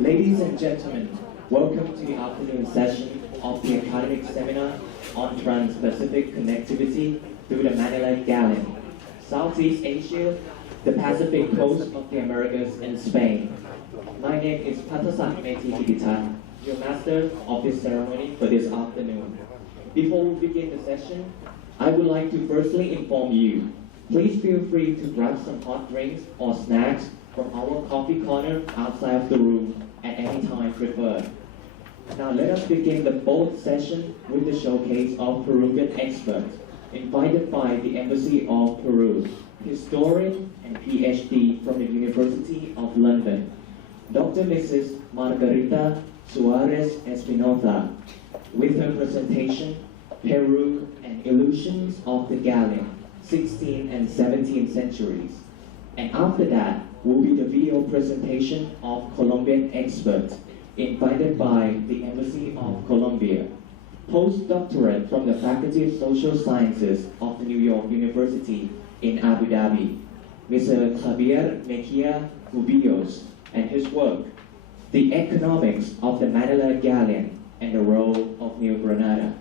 Ladies and gentlemen, welcome to the afternoon session of the academic seminar on Transpacific connectivity through the Manila Galleon, Southeast Asia, the Pacific coast of the Americas, and Spain. My name is Prachan, your master of this ceremony for this afternoon. Before we begin the session, I would like to firstly inform you. Please feel free to grab some hot drinks or snacks from our coffee corner outside of the room at any time preferred. Now let us begin the bold session with the showcase of Peruvian experts invited by the Embassy of Peru, historian and PhD from the University of London, Dr. Mrs. Margarita Suarez Espinoza, with her presentation, Peru and Illusions of the Galleon, 16th and 17th centuries. And after that will be the video presentation of Colombian experts invited by the Embassy of Colombia, postdoctorate from the Faculty of Social Sciences of the New York University in Abu Dhabi, Mr. Javier Mejia Cubillos, and his work, The Economics of the Manila Galleon and the Role of New Granada.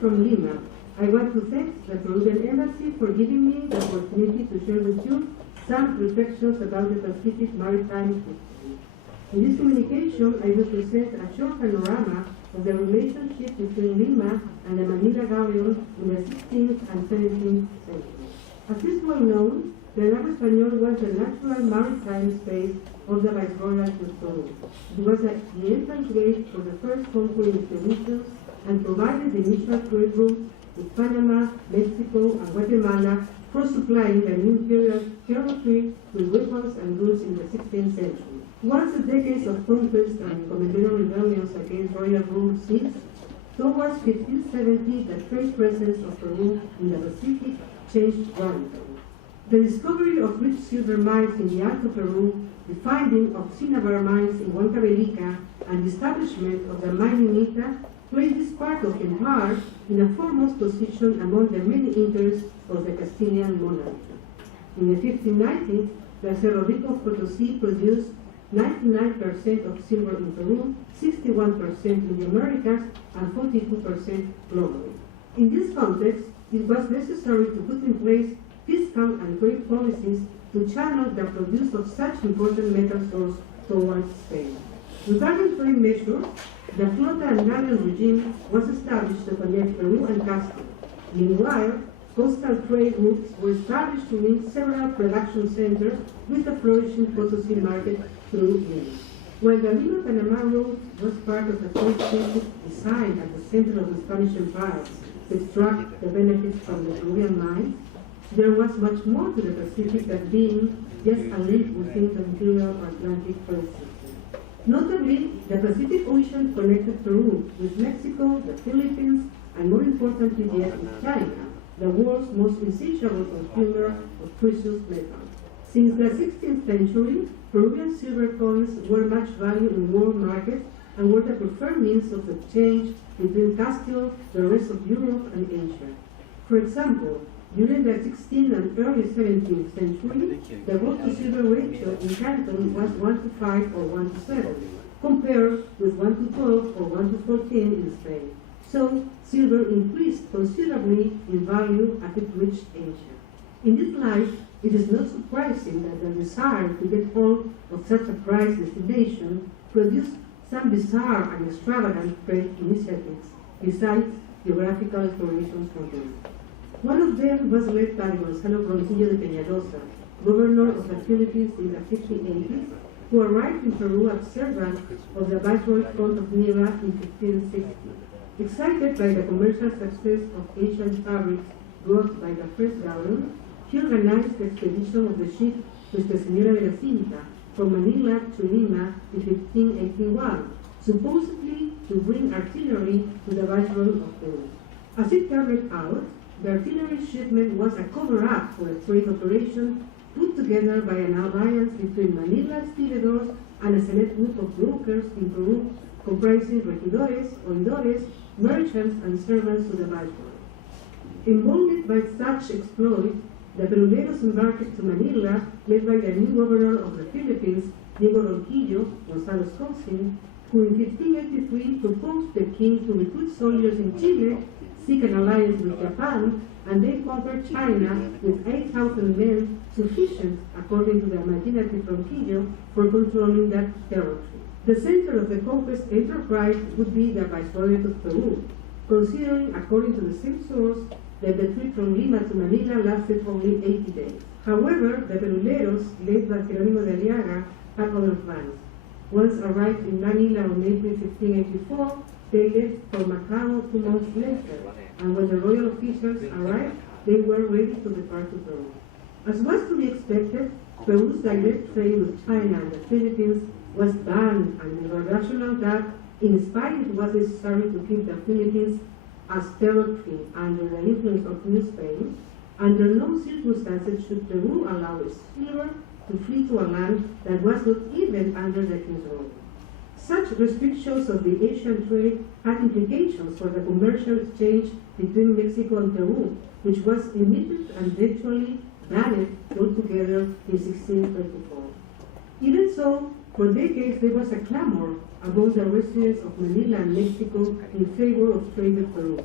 From Lima. I want to thank the Peruvian Embassy for giving me the opportunity to share with you some reflections about the Pacific maritime history. In this communication, I will present a short panorama of the relationship between Lima and the Manila Galleon in the 16th and 17th centuries. As is well known, the Lago Español was the natural maritime space of the Viceroyalty of Peru. It was the entrance gate for the first conquering expeditions and provided the initial trade route with Panama, Mexico, and Guatemala for supplying the new imperial territory with weapons and goods in the 16th century. Once the decades of conquest and commanderal rebellions against royal rule ceased, towards 1570 the trade presence of Peru in the Pacific changed radically. The discovery of rich silver mines in the Alto Peru, the finding of cinnabar mines in Huancavelica, and the establishment of the mining ITA placed this part of the empire in a foremost position among the many interests of the Castilian monarchy. In the 1590s, the Cerro Rico of Potosí produced 99% of silver in Peru, 61% in the Americas, and 42% globally. In this context, it was necessary to put in place fiscal and trade policies to channel the produce of such important metal source towards Spain. Regarding trade measures, the flota and galleon regime was established to connect Peru and Castile. Meanwhile, coastal trade routes were established to link several production centers with the flourishing Potosí market through Lima. While the Lima-Panama road was part of the trade system designed at the center of the Spanish Empire to extract the benefits from the Peruvian mines, there was much more to the Pacific than being just a link within the imperial Atlantic trade system. Notably, the Pacific Ocean connected Peru with Mexico, the Philippines, and more importantly yet with China, the world's most insatiable consumer of precious metals. Since the 16th century, Peruvian silver coins were much valued in world markets and were the preferred means of exchange between Castile, the rest of Europe, and Asia. For example, during the 16th and early 17th century, the gold-to-silver ratio in Canton was 1:5 or 1:7, compared with 1:12 or 1:14 in Spain. So, silver increased considerably in value as it reached Asia. In this light, it is not surprising that the desire to get hold of such a prize destination produced some bizarre and extravagant trade initiatives, besides geographical explorations from Peru. One of them was led by Gonzalo Ronquillo de Peñalosa, governor of the Philippines in the 1580s, who arrived in Peru as servant of the Viceroy Count of Nieva in 1560. Excited by the commercial success of Asian fabrics brought by the first galleon, he organized the expedition of the ship Nuestra Señora de la Cinta from Manila to Lima in 1581, supposedly to bring artillery to the Viceroy of Peru. As it turned out, the artillery shipment was a cover-up for a trade operation put together by an alliance between Manila stevedores and a select group of brokers in Peru comprising regidores, oidores, merchants, and servants to the Viceroy. Emboldened by such exploit, the Peruleros embarked to Manila, led by the new governor of the Philippines, Diego Ronquillo, Gonzalo's cousin, who in 1583 proposed the king to recruit soldiers in Chile, seek an alliance with Japan, and then conquer China with 8,000 men, sufficient, according to the imaginative Ronquillo, for controlling that territory. The center of the conquest enterprise would be the Viceroyate of Peru, considering, according to the same source, that the trip from Lima to Manila lasted only 80 days. However, the Peruleros, led by Jerónimo de Aliaga, had other plans. Once arrived in Manila on April 1584, they left for Macao 2 months later, and when the royal officials arrived, they were ready to depart to Peru. As was to be expected, Peru's direct trade with China and the Philippines was banned, and it was rational that, in spite it was necessary to keep the Philippines as territory under the influence of New Spain, under no circumstances should Peru allow its silver to flee to a land that was not even under the king's rule. Such restrictions of the Asian trade had implications for the commercial exchange between Mexico and Peru, which was limited and eventually banned altogether in 1624. Even so, for decades there was a clamor among the residents of Manila and Mexico in favor of trade with Peru.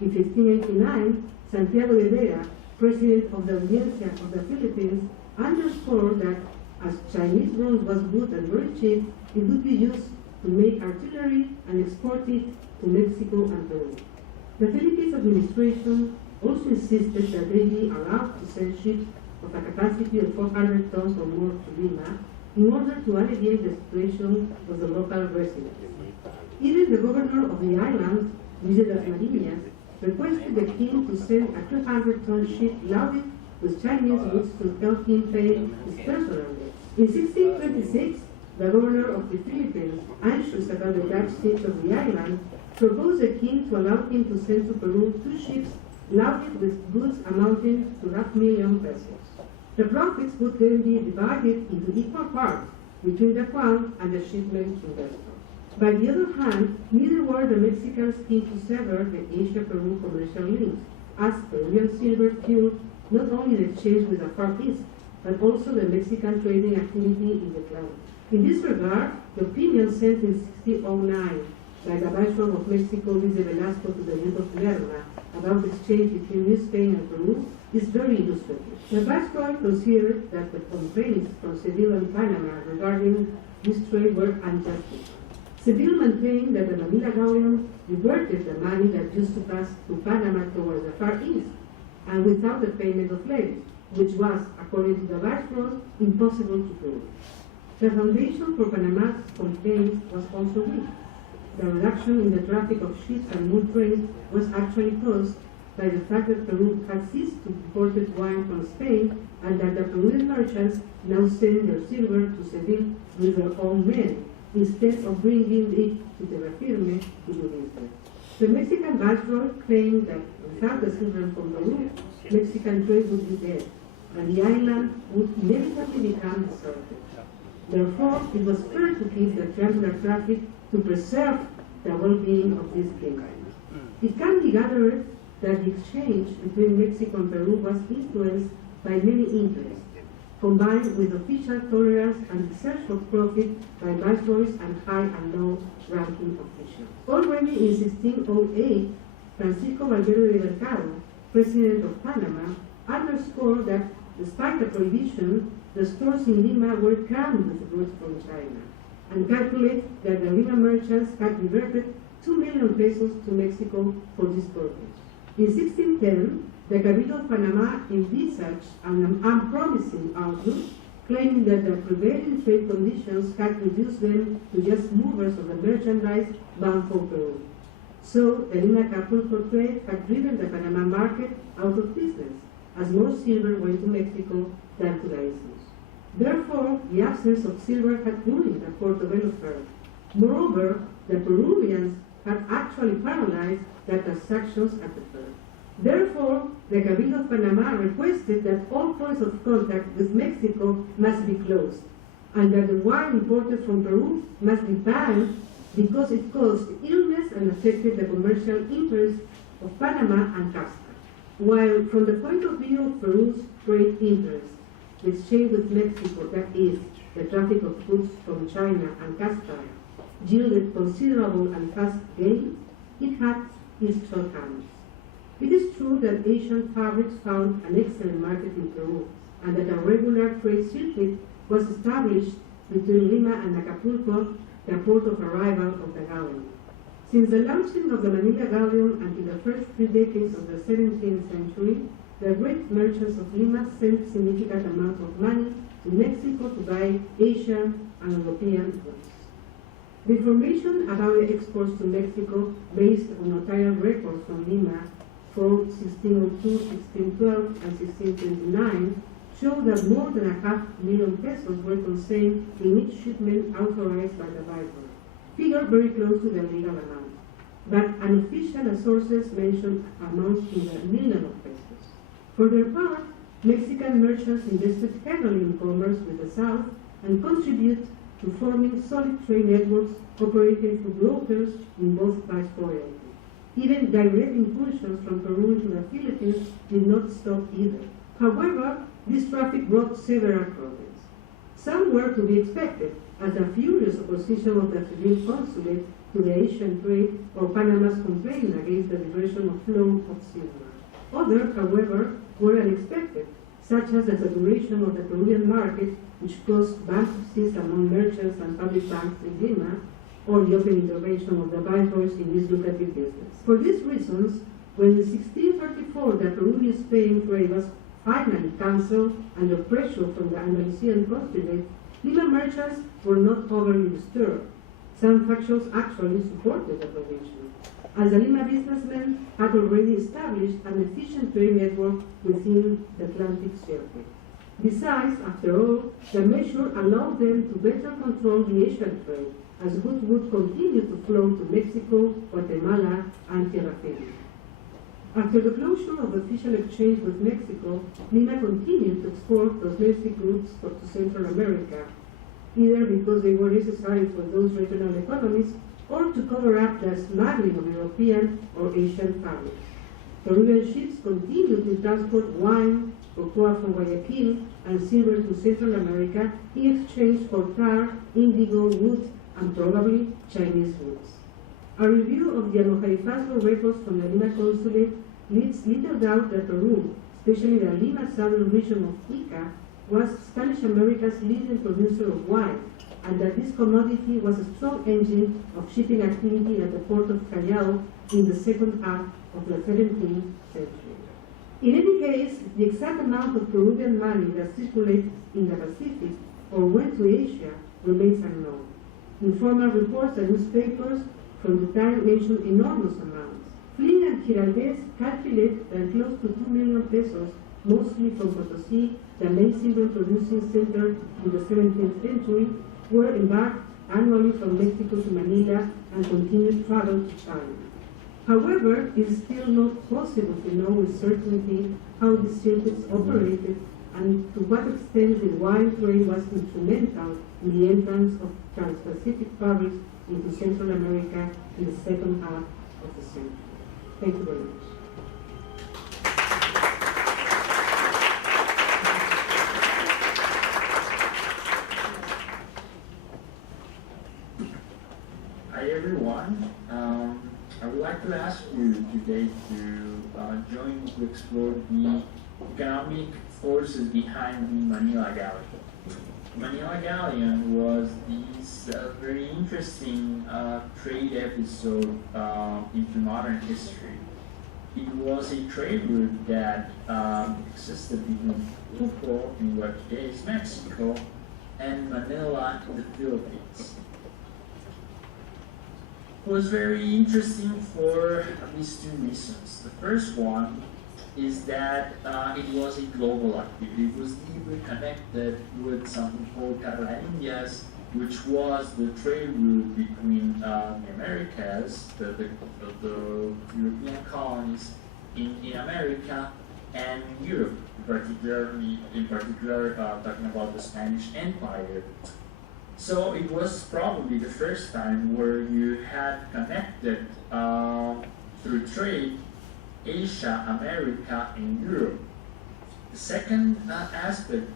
In 1589, Santiago de Vera, president of the Audiencia of the Philippines, underscored that as Chinese bronze was good and very cheap, it would be used to make artillery and export it to Mexico and Peru. The Philippines administration also insisted that they be allowed to send ships of a capacity of 400 tons or more to Lima in order to alleviate the situation of the local residents. Even the governor of the island, Luis de las Marinas, requested the king to send a 200-ton ship loaded with Chinese goods to help him pay his personal debt. In 1626, the governor of the Philippines, anxious about the Dutch state of the island, proposed the king to allow him to send to Peru 2 ships loaded with goods amounting to 500,000 pesos. The profits would then be divided into equal parts between the crown and the shipment investor. By the other hand, neither were the Mexicans keen to sever the Asia-Peru commercial links, as Peruvian silver fueled not only the exchange with the Far East, but also the Mexican trading activity in the cloud. In this regard, the opinion sent in 1609 by the Viceroy of Mexico, Luis de Velasco, to the Duke of Lerma about the exchange between New Spain and Peru is very illustrative. The Viceroy considered that the complaints from Seville and Panama regarding this trade were unjustified. Seville maintained that the Manila Galleon diverted the money that used to pass to Panama towards the Far East, and without the payment of levies, which was, according to the Viceroy, impossible to prove. The foundation for Panama's complaint was also weak. The reduction in the traffic of ships and wood trains was actually caused by the fact that Peru had ceased to import wine from Spain, and that the Peruvian merchants now send their silver to Seville with their own men, instead of bringing it to Terrafirme to do business. The Mexican Viceroy claimed that without the silver from Peru, Mexican trade would be dead, and the island would inevitably become deserted. Therefore, it was fair to keep the triangular traffic to preserve the well-being of this kingdom. It can be gathered that the exchange between Mexico and Peru was influenced by many interests, combined with official tolerance and the search for profit by viceroys and high and low-ranking officials. Already in 1608, Francisco Valverde de Mercado, president of Panama, underscored that despite the prohibition, the stores in Lima were crammed with goods from China, and calculated that the Lima merchants had diverted 2 million pesos to Mexico for this purpose. In 1610, the Cabildo of Panama envisaged an unpromising outlook, claiming that the prevailing trade conditions had reduced them to just movers of the merchandise bound for Peru. So, the Lima-Acapulco trade had driven the Panama market out of business, as more silver went to Mexico than to the Isthmus. Therefore, the absence of silver had ruined the Portobello affair. Moreover, the Peruvians had actually paralyzed the transactions at the fair. Therefore, the Cabildo of Panama requested that all points of contact with Mexico must be closed, and that the wine imported from Peru must be banned because it caused illness and affected the commercial interests of Panama and Casca. While from the point of view of Peru's trade interests, the exchange with Mexico, that is, the traffic of goods from China and Castar, yielded considerable and fast gains, it had its shortcomings. It is true that Asian fabrics found an excellent market in Peru, and that a regular trade circuit was established between Lima and Acapulco, the port of arrival of the galleon. Since the launching of the Manila Galleon until the first 3 decades of the 17th century, the great merchants of Lima sent significant amounts of money to Mexico to buy Asian and European goods. The information about the exports to Mexico, based on notarial records from Lima from 1602, 1612, and 1629, show that more than $500,000 pesos were contained in each shipment authorized by the viceroy, figure very close to the legal amount. But unofficial sources mention amounts in the million of pesos. For their part, Mexican merchants invested heavily in commerce with the South and contribute to forming solid trade networks operating through brokers in both viceroyalties. Even direct incursions from Peru into the Philippines did not stop either. However, this traffic brought several problems. Some were to be expected, as the furious opposition of the civil consulate to the Asian trade or Panama's complaint against the diversion of flow of silver. Others, however, were unexpected, such as the saturation of the Peruvian market, which caused bankruptcies among merchants and public banks in Lima, or the open intervention of the viceroys in this lucrative business. For these reasons, when in 1634 the Peruvian-Spain trade was finally cancelled under pressure from the Andalusian consulate, Lima merchants were not overly disturbed. Some factions actually supported the provision, as the Lima businessmen had already established an efficient trade network within the Atlantic circuit. Besides, after all, the measure allowed them to better control the Asian trade, as goods would continue to flow to Mexico, Guatemala, and Tierra Firme. After the closure of official exchange with Mexico, Lima continued to export domestic goods to Central America, either because they were necessary for those regional economies or to cover up the smuggling of European or Asian fabrics. Peruvian ships continued to transport wine, cocoa from Guayaquil, and silver to Central America in exchange for tar, indigo, wood, and probably Chinese goods. A review of the Alojarifazo records from the Lima consulate leads little doubt that Peru, especially the Lima southern region of Ica, was Spanish America's leading producer of wine, and that this commodity was a strong engine of shipping activity at the port of Callao in the second half of the 17th century. In any case, the exact amount of Peruvian money that circulated in the Pacific or went to Asia remains unknown. Informal reports and newspapers from the time mention enormous amounts. Flynn and Giraldez calculate that close to 2 million pesos, mostly from Potosí, the main silver-producing center in the 17th century, were embarked annually from Mexico to Manila and continued travel to China. However, it is still not possible to know with certainty how these circuits operated and to what extent the wine trade was instrumental in the entrance of Transpacific fabrics into Central America in the second half of the century. Thank you very much. Hi everyone. I would like to ask you today to join to explore the economic forces behind the Manila Galleon. Manila Galleon was this very interesting trade episode into modern history. It was a trade route that existed between Tupo in what today is Mexico and Manila in the Philippines. It was very interesting for at least two reasons. The first one is that it was a global activity. It was deeply connected with something called Carla Indias, which was the trade route between the Americas, the European colonies in America, and Europe, in particular talking about the Spanish Empire. So it was probably the first time where you had connected through trade Asia, America, and Europe. The second aspect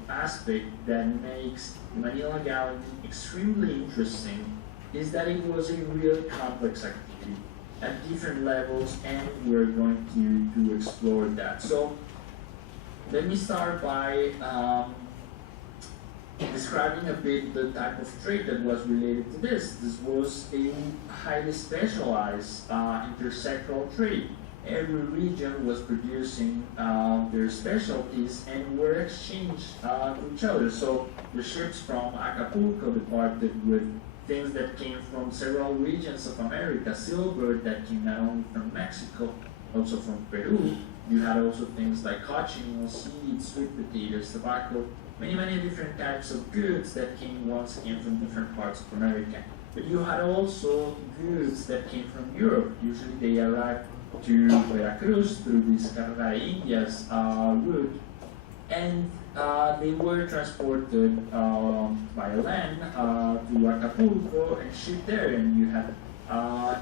that makes the Manila Galleon extremely interesting is that it was a real complex activity at different levels, and we're going to explore that. So let me start by describing a bit the type of trade that was related to this. This was a highly specialized intersectoral trade. Every region was producing their specialties and were exchanged to each other. So the ships from Acapulco departed with things that came from several regions of America, silver that came not only from Mexico, also from Peru. You had also things like cochineal, seeds, sweet potatoes, tobacco, many different types of goods that came from different parts of America. But you had also goods that came from Europe. Usually they arrived to Veracruz through this Carrera Indias route, and they were transported by land to Acapulco and shipped there. And you had,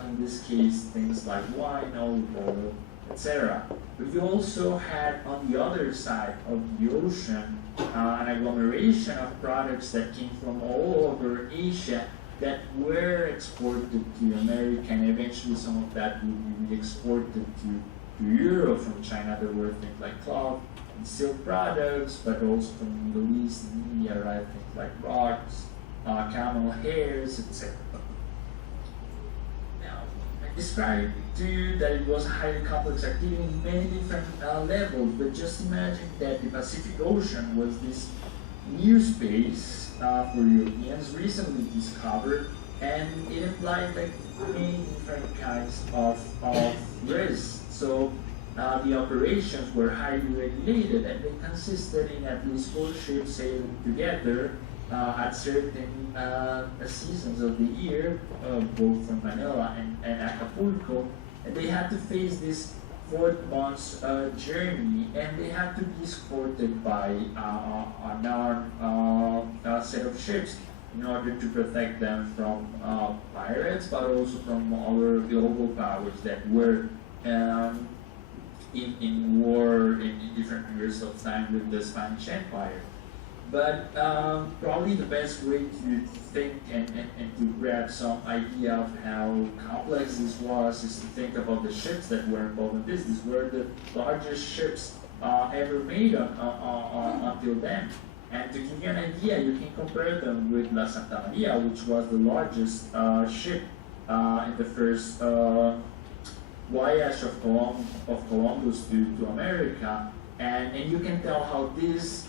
in this case, things like wine, olive oil, etc. But you also had on the other side of the ocean an agglomeration of products that came from all over Asia that were exported to America, and eventually some of that would be exported to Europe from China. There were things like cloth and silk products, but also from the Middle East and India, right? Things like rocks, camel hairs, etc. Now, I described to you that it was a highly complex activity in many different levels, but just imagine that the Pacific Ocean was this new space for Europeans recently discovered, and it implied like many different kinds of risks. So the operations were highly regulated, and they consisted in at least 4 ships sailing together at certain seasons of the year, both from Manila and Acapulco, and they had to face this 4-month journey, and they had to be escorted by an armed set of ships in order to protect them from pirates, but also from other global powers that were in war in different periods of time with the Spanish Empire. But probably the best way to think and to grab some idea of how complex this was is to think about the ships that were involved in this. These were the largest ships ever made until then. And to give you an idea, you can compare them with La Santa Maria, which was the largest ship in the first voyage of Columbus to America. And you can tell how these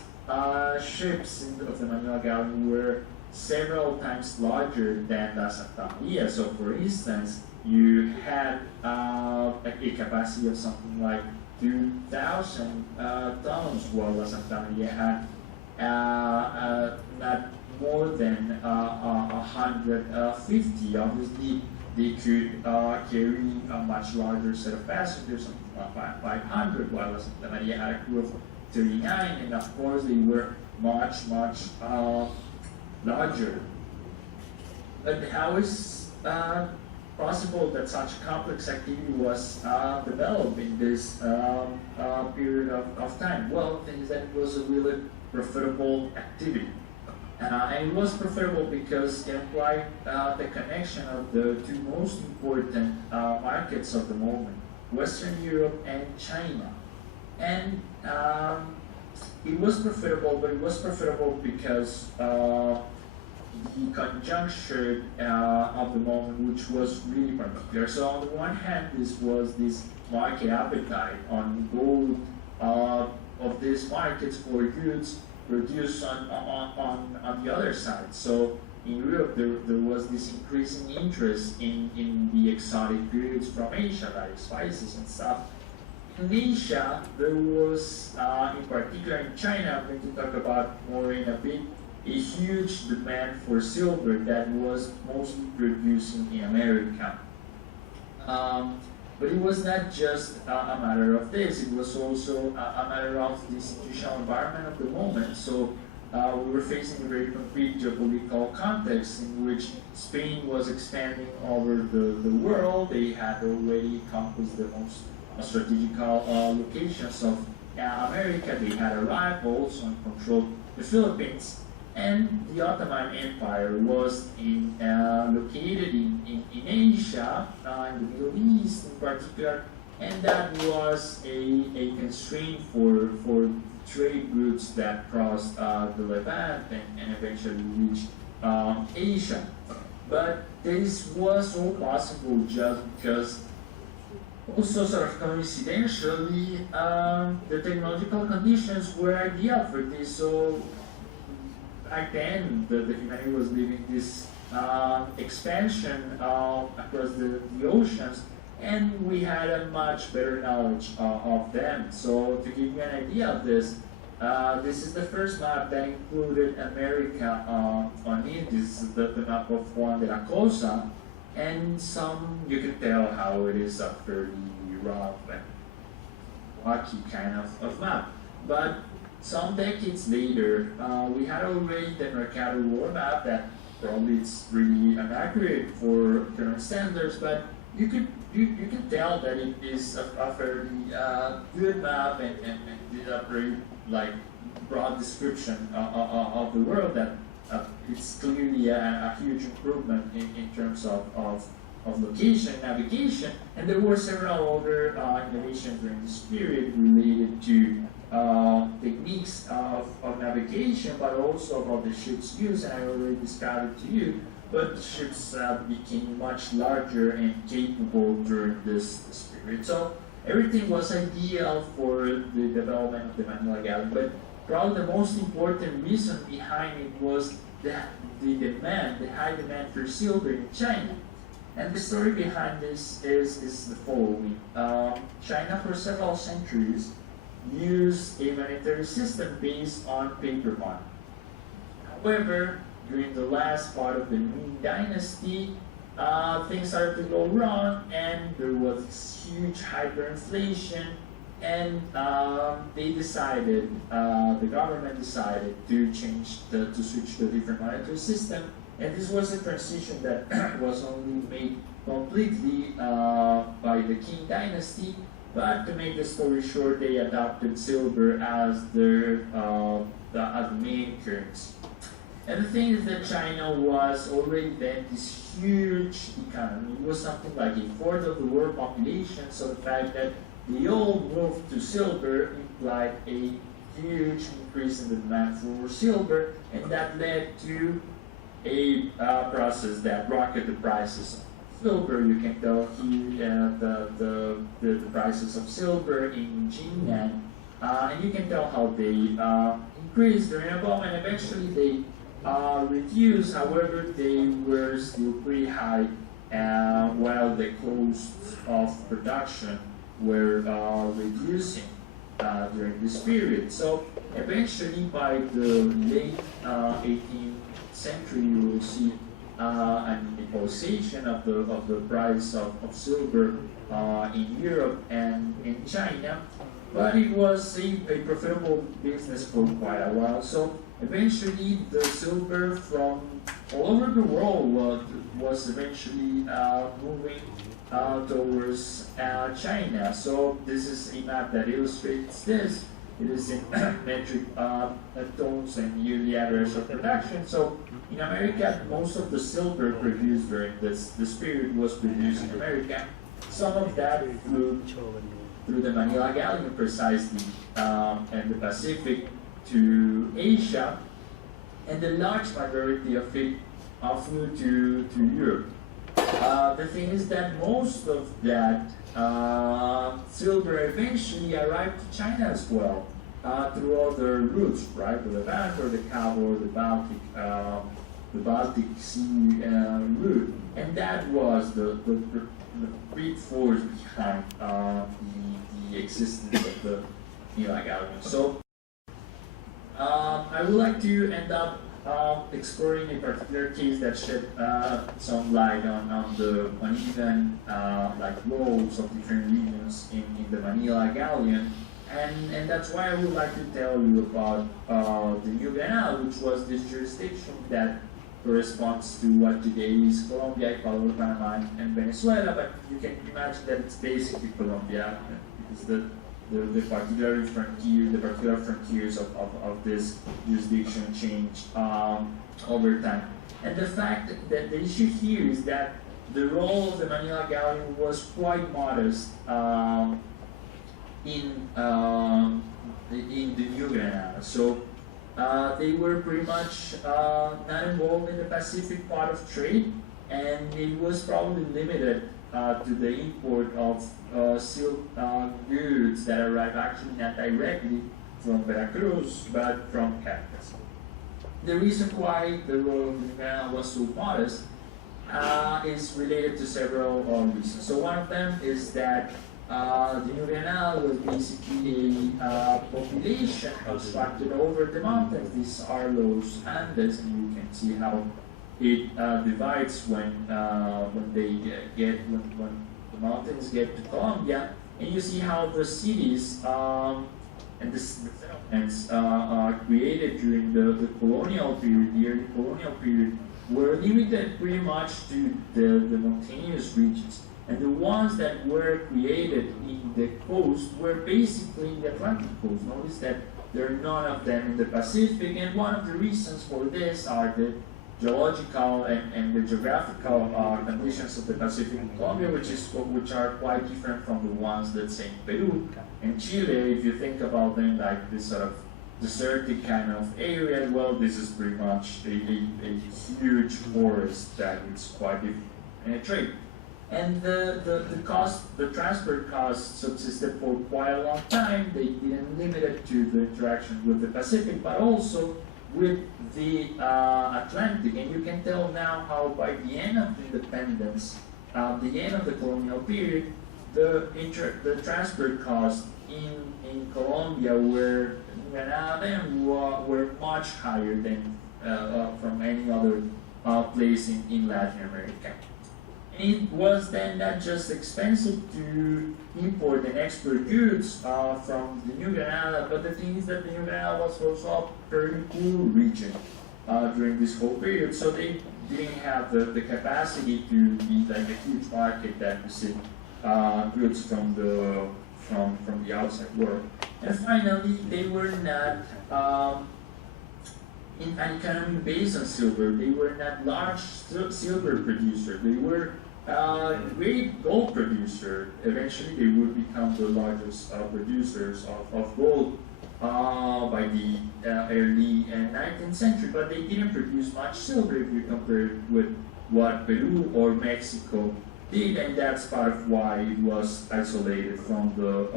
ships of the Manila Galleon were several times larger than La Santa Maria. So, for instance, you had a capacity of something like 2,000 tons, while La Santa Maria had not more than 150. Obviously, they could carry a much larger set of passengers, something like 500, while La Santa Maria had a crew of 39, and of course they were much larger. But how is possible that such a complex activity was developed in this period of time? Well, the thing is that it was a really profitable activity. And it was profitable because it implied the connection of the 2 most important markets of the moment, Western Europe and China. And it was profitable, but it was profitable because the conjuncture of the moment, which was really particular. So on the one hand, this was this market appetite on both of these markets for goods produced on the other side. So in Europe, there was this increasing interest in the exotic goods from Asia, like spices and stuff. In Asia, there was, in particular in China, I'm going to talk about more in a bit, a huge demand for silver that was mostly produced in America. But it was not just a matter of this, it was also a matter of the institutional environment of the moment. So we were facing a very concrete geopolitical context in which Spain was expanding over the world. They had already conquered the most strategical locations of America. They had arrived also and controlled the Philippines, and the Ottoman Empire was located in Asia, in the Middle East in particular, and that was a constraint for trade routes that crossed the Levant and eventually reached Asia. But this was all possible just because, also sort of coincidentally, the technological conditions were ideal for this. So back then, the humanity was living this expansion across the oceans, and we had a much better knowledge of them. So to give you an idea of this, this is the first map that included America on it. This is the map of Juan de la Cosa, and you can tell how it is a fairly rough and wacky kind of map. But some decades later, we had already the Mercado War map that probably it's really inaccurate for current standards, but you can tell that it is a fairly good map and did a very broad description of the world that it's clearly a huge improvement in terms of location, navigation, and there were several other innovations during this period related to techniques of navigation, but also about the ship's use, and I already described it to you. But the ships became much larger and capable during this period. So everything was ideal for the development of the Manila Galleon, but probably the most important reason behind it was the high demand for silver in China. And the story behind this is the following. China for several centuries used a monetary system based on paper money. However, during the last part of the Ming Dynasty, things started to go wrong, and there was this huge hyperinflation, and the government decided to switch to a different monetary system, and this was a transition that was only made completely by the Qing Dynasty. But to make the story short, they adopted silver as the main currency. And the thing is that China was already then this huge economy. It was something like a fourth of the world population, so the fact that they all moved to silver implied a huge increase in the demand for silver, and that led to a process that rocketed the prices of silver. You can tell here the prices of silver in Jinyan, and you can tell how they increased during a boom, and eventually they reduced. However, they were still pretty high, while the costs of production were reducing during this period. So eventually, by the late 18th century, you will see an equalization of the price of silver in Europe and in China. But it was a profitable business for quite a while. So eventually, the silver from all over the world was eventually moving towards China. So this is a map that illustrates this. It is in metric tons and yearly average of production. So in America, most of the silver produced during this period was produced in America. Some of that through the Manila Galleon precisely, and the Pacific to Asia, and the large majority of it flew to Europe. The thing is that most of that silver eventually arrived to China as well, through other routes, right? The Levant or the Cabo or the Baltic Sea route, and that was the big force behind the existence of the Manila Galleon. So I would like to end up exploring a particular case that shed some light on the uneven roles of different regions in the Manila Galleon, and that's why I would like to tell you about the New Canal, which was this jurisdiction that corresponds to what today is Colombia, Ecuador, Panama, and Venezuela, but you can imagine that it's basically Colombia because the particular frontiers of this jurisdiction change over time. And the fact that the issue here is that the role of the Manila Galleon was quite modest in the New Granada. So they were pretty much not involved in the Pacific part of trade, and it was probably limited to the import of silk goods that arrive actually not directly from Veracruz, but from Caracas. The reason why the role of the New Granada was so modest is related to several reasons. So one of them is that the New Granada was basically a population constructed over the mountains. These are Los Andes, and you can see how it divides when the mountains get to Colombia, and you see how the cities and the settlements created during the colonial period, the early colonial period, were limited pretty much to the mountainous regions. And the ones that were created in the coast were basically in the Atlantic coast. Notice that there are none of them in the Pacific, and one of the reasons for this are the geological and the geographical conditions of the Pacific in Colombia, which are quite different from the ones, let's say, in Peru and Chile. If you think about them like this sort of desertic kind of area, well, this is pretty much a huge forest that is quite different in a trade. And the transport costs subsisted for quite a long time. They didn't limit it to the interaction with the Pacific, but also with the Atlantic. And you can tell now how by the end of the independence, the end of the colonial period, the transport costs in Colombia were much higher than from any other place in Latin America. It was then not just expensive to import and export goods from the New Granada, but the thing is that the New Granada was also a very poor region during this whole period, so they didn't have the capacity to be like a huge market that received goods from the outside world. And finally, they were not in an economy based on silver. They were not large silver producers. They were great gold producer. Eventually, they would become the largest producers of gold by the early 19th century. But they didn't produce much silver if you compare it with what Peru or Mexico did, and that's part of why it was isolated from the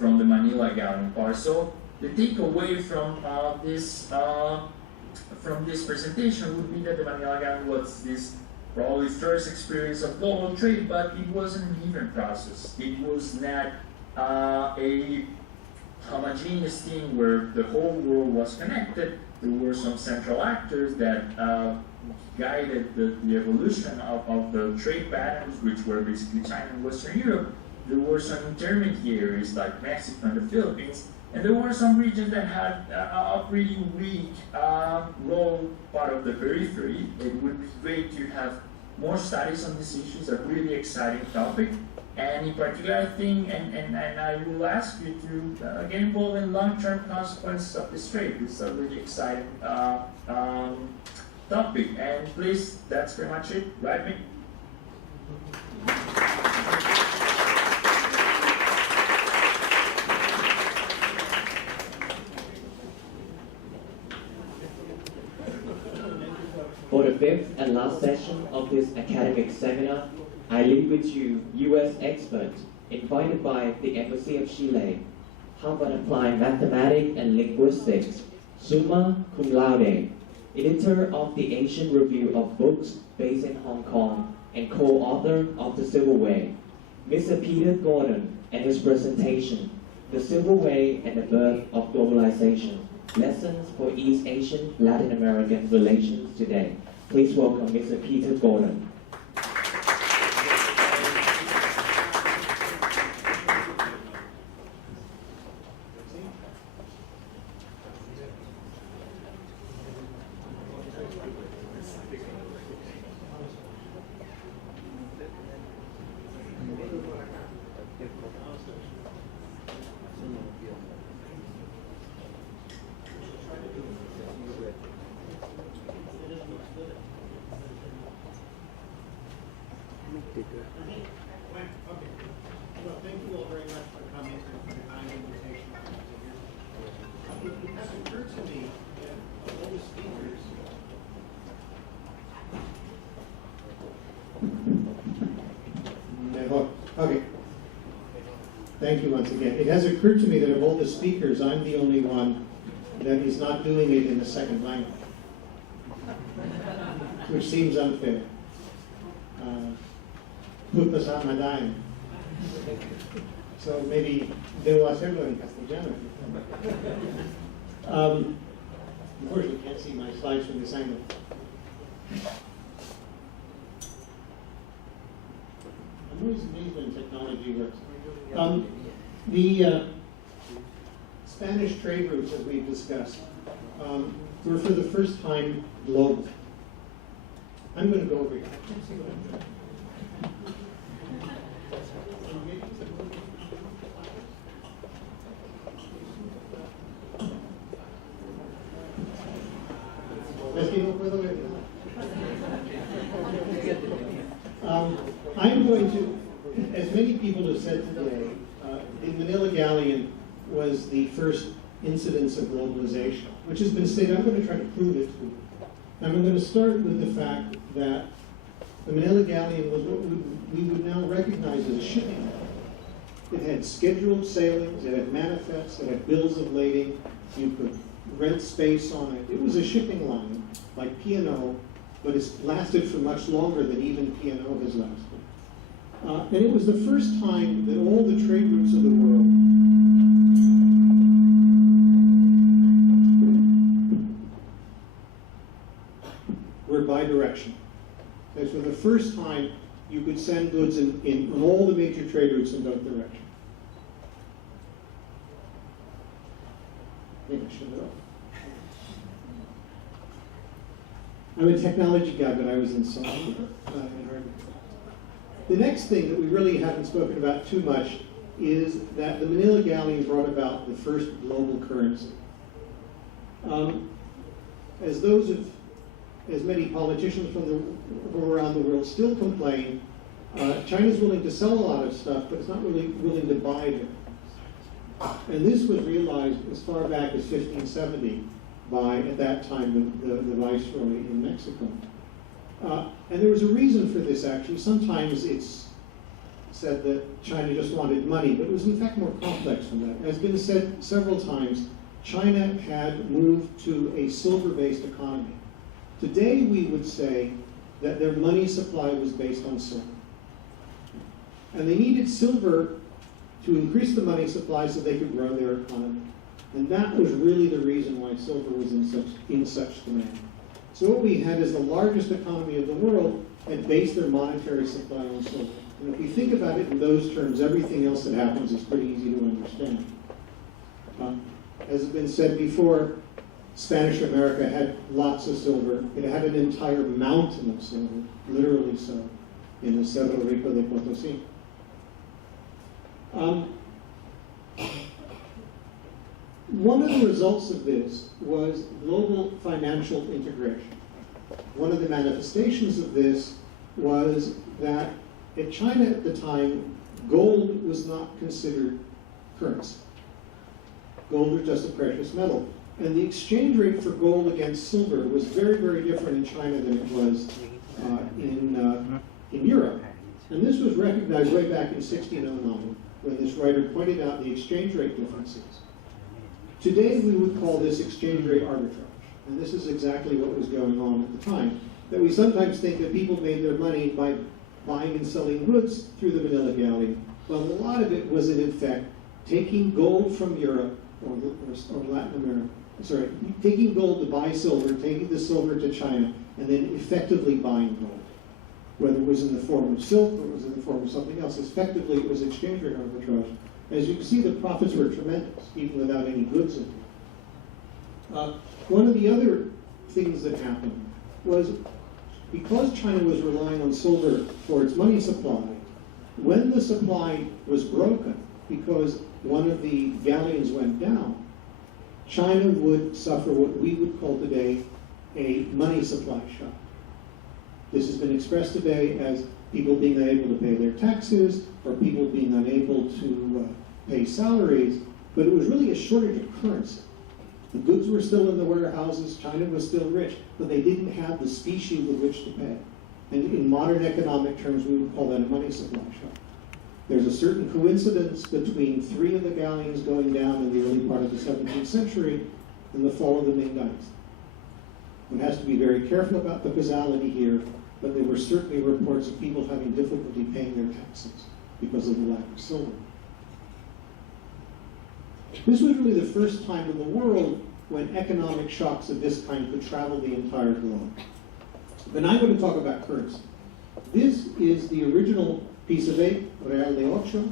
Manila Galleon part. So the takeaway from this presentation would be that the Manila Galleon was this probably first experience of global trade, but it wasn't an even process. It was not a homogeneous thing where the whole world was connected. There were some central actors that guided the evolution of the trade patterns, which were basically China and Western Europe. There were some intermediaries like Mexico and the Philippines, and there were some regions that had a pretty weak role, part of the periphery. It would be great to have more studies on these issues, a really exciting topic. And in particular, I think, and I will ask you to get involved in long-term consequences of this trade. This is a really exciting topic. And please, that's pretty much it, right, me? For the fifth and last session of this academic seminar, I leave with you U.S. expert invited by the Embassy of Chile, Harvard Applied Mathematics and Linguistics, summa cum laude, editor of the Asian Review of Books based in Hong Kong, and co-author of The Civil Way, Mr. Peter Gordon, and his presentation, The Civil Way and the Birth of Globalization, Lessons for East Asian Latin American Relations Today. Please welcome Mr. Peter Gordon. Okay. Well, thank you all very much for coming and for the kind invitation to be here. It has occurred to me that of all the speakers, Okay. Thank you once again. It has occurred to me that of all the speakers, I'm the only one that is not doing it in a second language, which seems unfair. Putpasat Madain. So maybe debo hacerlo en castellano. Unfortunately, you can't see my slides from this angle. I'm always amazed when technology works. The Spanish trade routes, as we've discussed, were for the first time global. I'm going to go over here. I can't see what I'm doing. I'm going to, as many people have said today, the Manila Galleon was the first incidence of globalization, which has been stated. I'm going to try to prove it to you. And I'm going to start with the fact that the Manila Galleon was what we would now recognize as a shipping line. It had scheduled sailings, it had manifests, it had bills of lading, you could rent space on it. It was a shipping line, like P&O, but it's lasted for much longer than even P&O has lasted. And it was the first time that all the trade routes of the world were bidirectional. This was the first time you could send goods on all the major trade routes in both directions. I think I should know. I'm a technology guy, but I was in software. The next thing that we really haven't spoken about too much is that the Manila Galleon brought about the first global currency. As many politicians from around the world still complain, China's willing to sell a lot of stuff, but it's not really willing to buy it. And this was realized as far back as 1570 by, at that time, the viceroy in Mexico. And there was a reason for this, actually. Sometimes it's said that China just wanted money, but it was in fact more complex than that. As has been said several times, China had moved to a silver-based economy. Today, we would say that their money supply was based on silver. And they needed silver to increase the money supply so they could grow their economy. And that was really the reason why silver was in such demand. So what we had is the largest economy of the world had based their monetary supply on silver. And if we think about it in those terms, everything else that happens is pretty easy to understand. As has been said before, Spanish America had lots of silver. It had an entire mountain of silver, literally so, in the Cerro Rico de Potosí. One of the results of this was global financial integration. One of the manifestations of this was that in China at the time, gold was not considered currency. Gold was just a precious metal. And the exchange rate for gold against silver was very, very different in China than it was in Europe. And this was recognized way back in 1609 when this writer pointed out the exchange rate differences. Today, we would call this exchange rate arbitrage. And this is exactly what was going on at the time. That we sometimes think that people made their money by buying and selling goods through the Manila Galleon. Well, a lot of it was, in fact, taking gold from Europe or Latin America. Sorry, taking gold to buy silver, taking the silver to China, and then effectively buying gold. Whether it was in the form of silk or it was in the form of something else, effectively it was exchange rate arbitrage. As you can see, the profits were tremendous, even without any goods in it. One of the other things that happened was because China was relying on silver for its money supply, when the supply was broken, because one of the galleons went down, China would suffer what we would call today a money supply shock. This has been expressed today as people being unable to pay their taxes, or people being unable to pay salaries, but it was really a shortage of currency. The goods were still in the warehouses, China was still rich, but they didn't have the specie with which to pay. And in modern economic terms, we would call that a money supply shock. There's a certain coincidence between 3 of the galleons going down in the early part of the 17th century and the fall of the Ming Dynasty. One has to be very careful about the causality here, but there were certainly reports of people having difficulty paying their taxes because of the lack of silver. This was really the first time in the world when economic shocks of this kind could travel the entire globe. But now I'm going to talk about currency. This is the original piece of 8, Real de Ocho.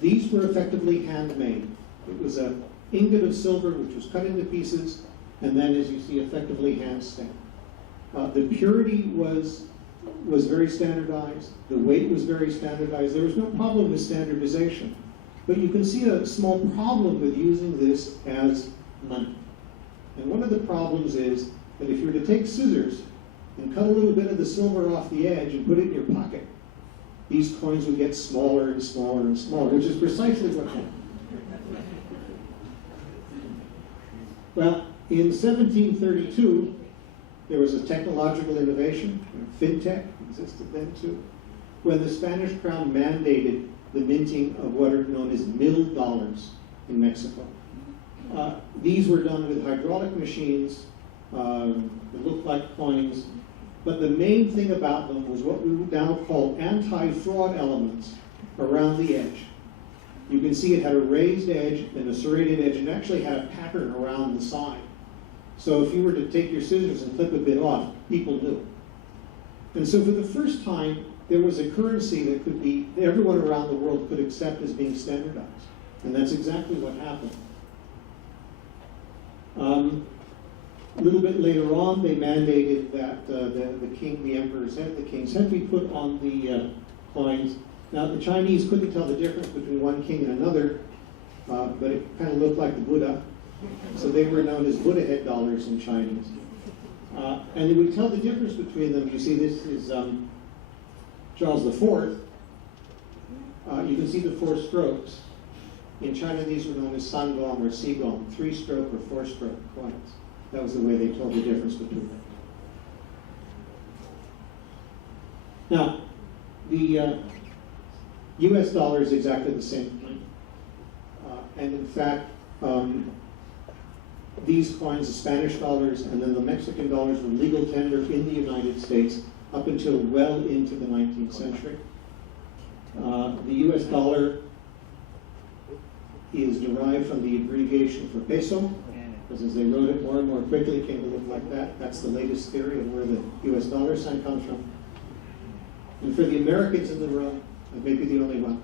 These were effectively handmade. It was an ingot of silver which was cut into pieces, and then, as you see, effectively hand-stamped. The purity was very standardized. The weight was very standardized. There was no problem with standardization. But you can see a small problem with using this as money. And one of the problems is that if you were to take scissors and cut a little bit of the silver off the edge and put it in your pocket, these coins would get smaller and smaller and smaller, which is precisely what happened. Well, in 1732, there was a technological innovation, fintech existed then too, when the Spanish crown mandated the minting of what are known as mill dollars in Mexico. These were done with hydraulic machines that looked like coins, but the main thing about them was what we would now call anti-fraud elements around the edge. You can see it had a raised edge and a serrated edge, and actually had a pattern around the side. So if you were to take your scissors and clip a bit off, people knew. And so for the first time, there was a currency that could be, everyone around the world could accept as being standardized. And that's exactly what happened. A little bit later on, they mandated that the king, the emperor's head, the king's head be put on the coins. Now, the Chinese couldn't tell the difference between one king and another, but it kind of looked like the Buddha. So they were known as Buddha head dollars in Chinese. And they would tell the difference between them. You see, this is Charles IV. You can see the 4 strokes. In China, these were known as sangong or sigong, 3-stroke or 4-stroke coins. That was the way they told the difference between them. Now, the US dollar is exactly the same thing. And in fact, these coins, the Spanish dollars and then the Mexican dollars, were legal tender in the United States up until well into the 19th century. The US dollar is derived from the abbreviation for peso, because as they wrote it more and more quickly, it came to look like that. That's the latest theory of where the US dollar sign comes from. And for the Americans in the room, I may be the only one,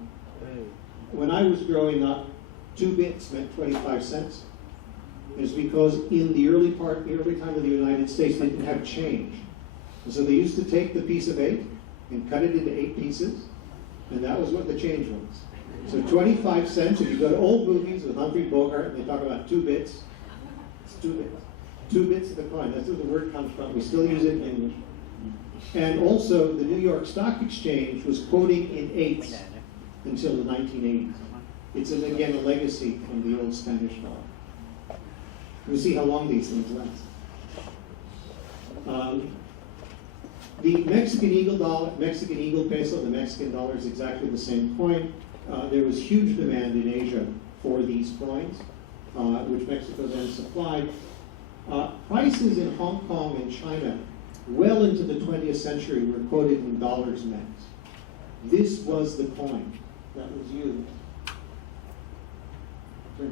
when I was growing up, 2 bits meant 25 cents. It's because in the early time of the United States, they didn't have change. And so they used to take the piece of 8 and cut it into 8 pieces, and that was what the change was. So 25 cents, if you go to old movies with Humphrey Bogart, and they talk about 2 bits, it's 2 bits. 2 bits of the coin, that's where the word comes from. We still use it in English. And also, the New York Stock Exchange was quoting in 8s until the 1980s. It's, again, a legacy from the old Spanish dollar. We'll see how long these things last. The Mexican Eagle peso, the Mexican dollar, is exactly the same coin. There was huge demand in Asia for these coins, which Mexico then supplied. Prices in Hong Kong and China well into the 20th century were quoted in dollars max. This was the coin that was used. Turn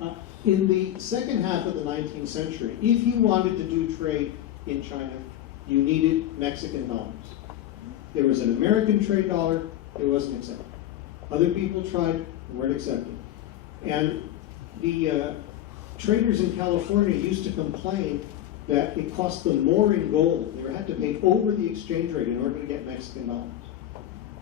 it on. In the second half of the 19th century, if you wanted to do trade in China, you needed Mexican dollars. There was an American trade dollar, it wasn't accepted. Other people tried, weren't accepted. And the traders in California used to complain that it cost them more in gold. They had to pay over the exchange rate in order to get Mexican dollars.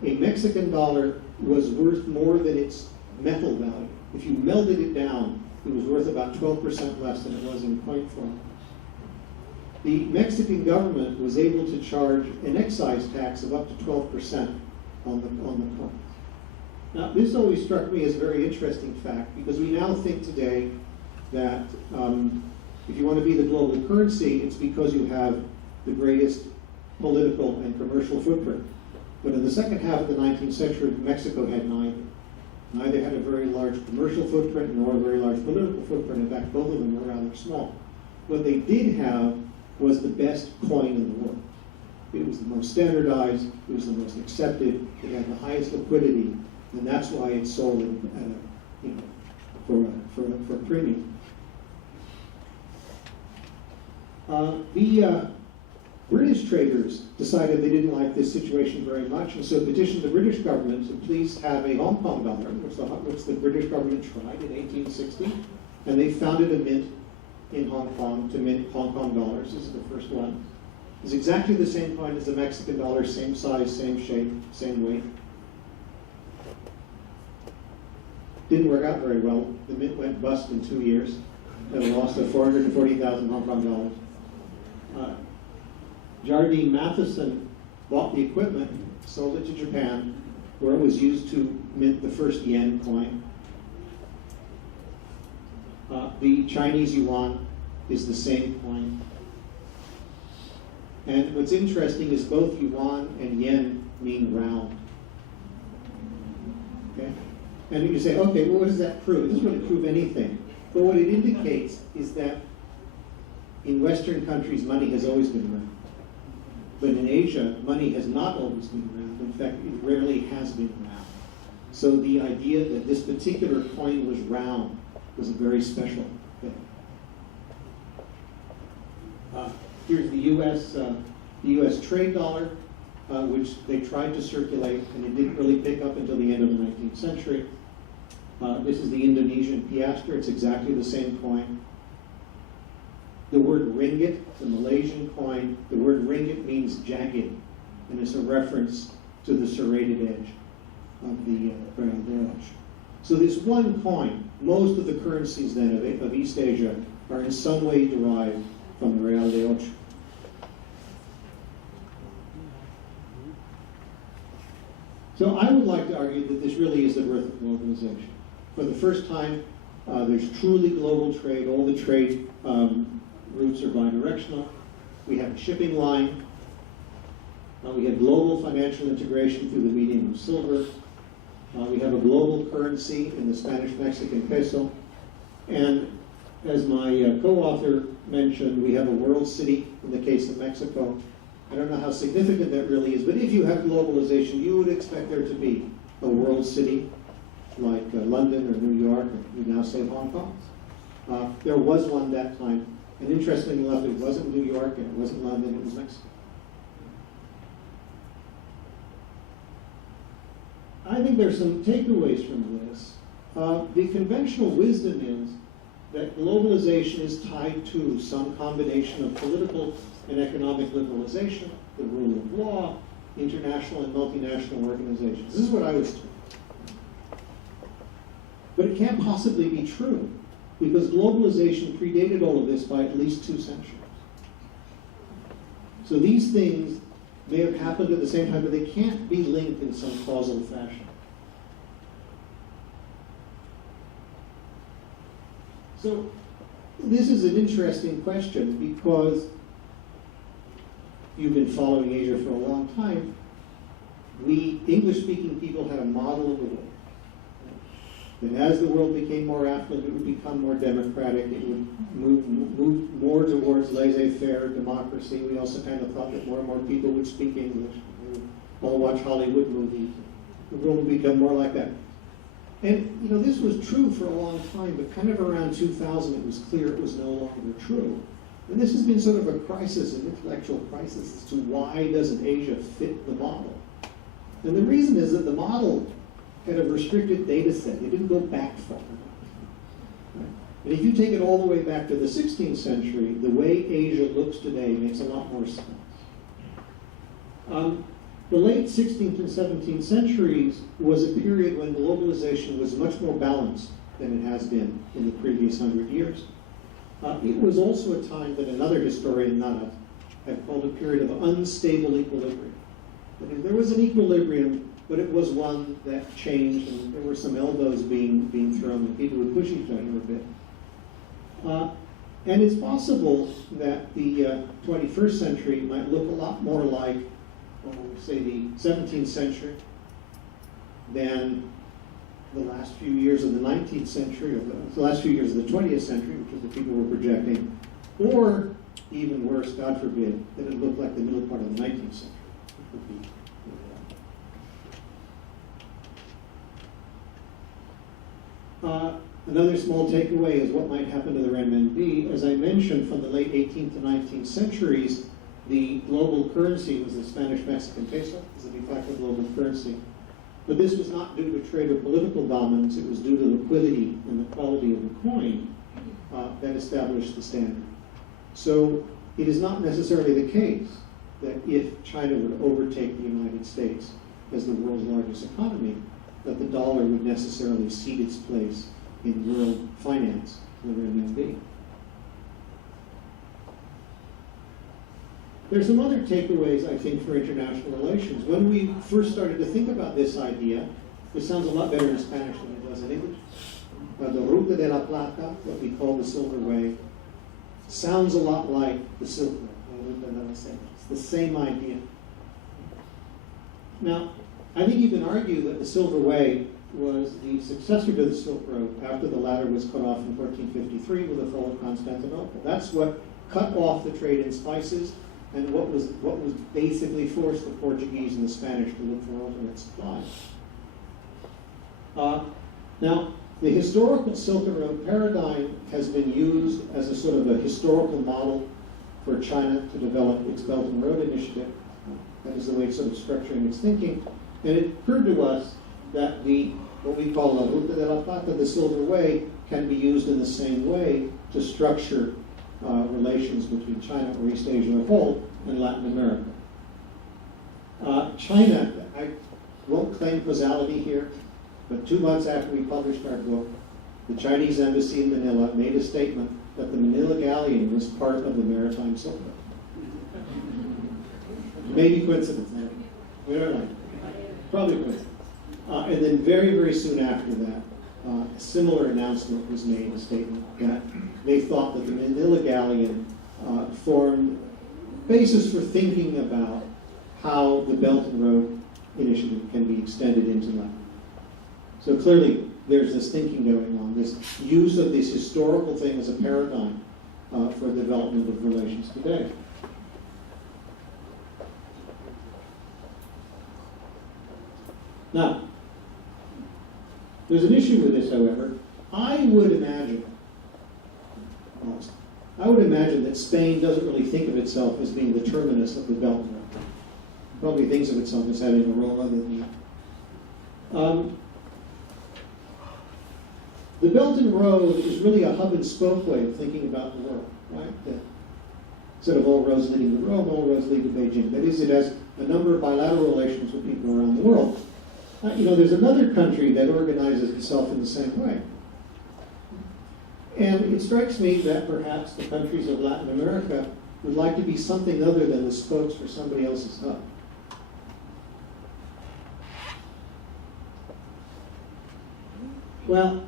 A Mexican dollar was worth more than its metal value. If you melted it down, it was worth about 12% less than it was in coin form. the Mexican government was able to charge an excise tax of up to 12% on the coins. Now, this always struck me as a very interesting fact, because we now think today that if you want to be the global currency, it's because you have the greatest political and commercial footprint. But in the second half of the 19th century, Mexico had neither. Neither had a very large commercial footprint nor a very large political footprint. In fact, both of them were rather small. What they did have was the best coin in the world. It was the most standardized, it was the most accepted, it had the highest liquidity, and that's why it sold at for a premium. The British traders decided they didn't like this situation very much, and so petitioned the British government to please have a Hong Kong dollar, which the British government tried in 1860, and they founded a mint in Hong Kong to mint Hong Kong dollars. This is the first one. It's exactly the same coin as the Mexican dollar, same size, same shape, same weight. Didn't work out very well. The mint went bust in 2 years. They lost 440,000 Hong Kong dollars. Jardine Matheson bought the equipment, sold it to Japan, where it was used to mint the first yen coin. The Chinese yuan is the same coin. And what's interesting is both yuan and yen mean round. Okay? And you say, okay, well, what does that prove? It doesn't really prove anything. But what it indicates is that in Western countries, money has always been round. But in Asia, money has not always been round. In fact, it rarely has been round. So the idea that this particular coin was round was a very special thing. Here's the U.S. trade dollar, which they tried to circulate, and it didn't really pick up until the end of the 19th century. This is the Indonesian piastre. It's exactly the same coin. The word ringgit, the Malaysian coin, the word ringgit means jagged, and it's a reference to the serrated edge of the edge. So this one coin, most of the currencies then of East Asia are in some way derived from the real de ocho. So I would like to argue that this really is the birth of globalization. For the first time, there's truly global trade. All the trade routes are bidirectional. We have a shipping line. We have global financial integration through the medium of silver. We have a global currency in the Spanish-Mexican peso. And as my co-author mentioned, we have a world city in the case of Mexico. I don't know how significant that really is, but if you have globalization, you would expect there to be a world city like London or New York, or we now say Hong Kong. There was one that time, and interestingly enough, it wasn't New York and it wasn't London, it was Mexico. I think there's some takeaways from this. The conventional wisdom is that globalization is tied to some combination of political and economic liberalization, the rule of law, international and multinational organizations. This is what I was told. But it can't possibly be true, because globalization predated all of this by at least 2 centuries. So these things may have happened at the same time, but they can't be linked in some causal fashion. So this is an interesting question, because you've been following Asia for a long time. We English-speaking people had a model of the world. That as the world became more affluent, it would become more democratic. It would move more towards laissez-faire democracy. We also kind of thought that more and more people would speak English. They would all watch Hollywood movies. The world would become more like that. And you know, this was true for a long time, but kind of around 2000, it was clear it was no longer true. And this has been sort of a crisis, an intellectual crisis, as to why doesn't Asia fit the model? And the reason is that the model had a restricted data set. It didn't go back far enough. Right? And if you take it all the way back to the 16th century, the way Asia looks today makes a lot more sense. The late 16th and 17th centuries was a period when globalization was much more balanced than it has been in the previous 100 years. It was also a time that another historian, Nara, had called a period of unstable equilibrium. That is, there was an equilibrium, but it was one that changed, and there were some elbows being thrown, and people would push each other a bit. And it's possible that the 21st century might look a lot more like, say, the 17th century than the last few years of the 19th century, or the last few years of the 20th century, which is what people were projecting, or even worse, God forbid, that it looked like the middle part of the 19th century, which would be another small takeaway is what might happen to the renminbi. As I mentioned, from the late 18th to 19th centuries, the global currency was the Spanish-Mexican peso, as the de facto global currency. But this was not due to trade or political dominance, it was due to liquidity and the quality of the coin that established the standard. So it is not necessarily the case that if China would overtake the United States as the world's largest economy, that the dollar would necessarily cede its place in world finance to the renminbi. There's some other takeaways, I think, for international relations. When we first started to think about this idea, it sounds a lot better in Spanish than it does in English. The Ruta de la Plata, what we call the Silver Way, sounds a lot like the Silk Road. It's the same idea. Now, I think you can argue that the Silver Way was the successor to the Silk Road after the latter was cut off in 1453 with the fall of Constantinople. That's what cut off the trade in spices and what was basically forced the Portuguese and the Spanish to look for alternate supplies. Now, the historical Silk Road paradigm has been used as a sort of a historical model for China to develop its Belt and Road Initiative. That is the way it's sort of structuring its thinking. And it occurred to us that what we call La Ruta de la Plata, the Silver Way, can be used in the same way to structure relations between China or East Asia as a whole and Latin America. China, I won't claim causality here, but 2 months after we published our book, the Chinese embassy in Manila made a statement that the Manila Galleon was part of the maritime Silk Road. Maybe coincidence, we don't know. Probably coincidence. And then very, very soon after that, a similar announcement was made, a statement that they thought that the Manila Galleon formed basis for thinking about how the Belt and Road Initiative can be extended into Latin. So clearly, there's this thinking going on, this use of this historical thing as a paradigm for the development of relations today. Now, there's an issue with this, however. I would imagine that Spain doesn't really think of itself as being the terminus of the Belt and Road. Probably thinks of itself as having a role other than that. The Belt and Road is really a hub and spoke way of thinking about the world, right? That instead of all roads leading to Rome, all roads lead to Beijing. That is, it has a number of bilateral relations with people around the world. There's another country that organizes itself in the same way. And it strikes me that perhaps the countries of Latin America would like to be something other than the spokes for somebody else's hub. Well,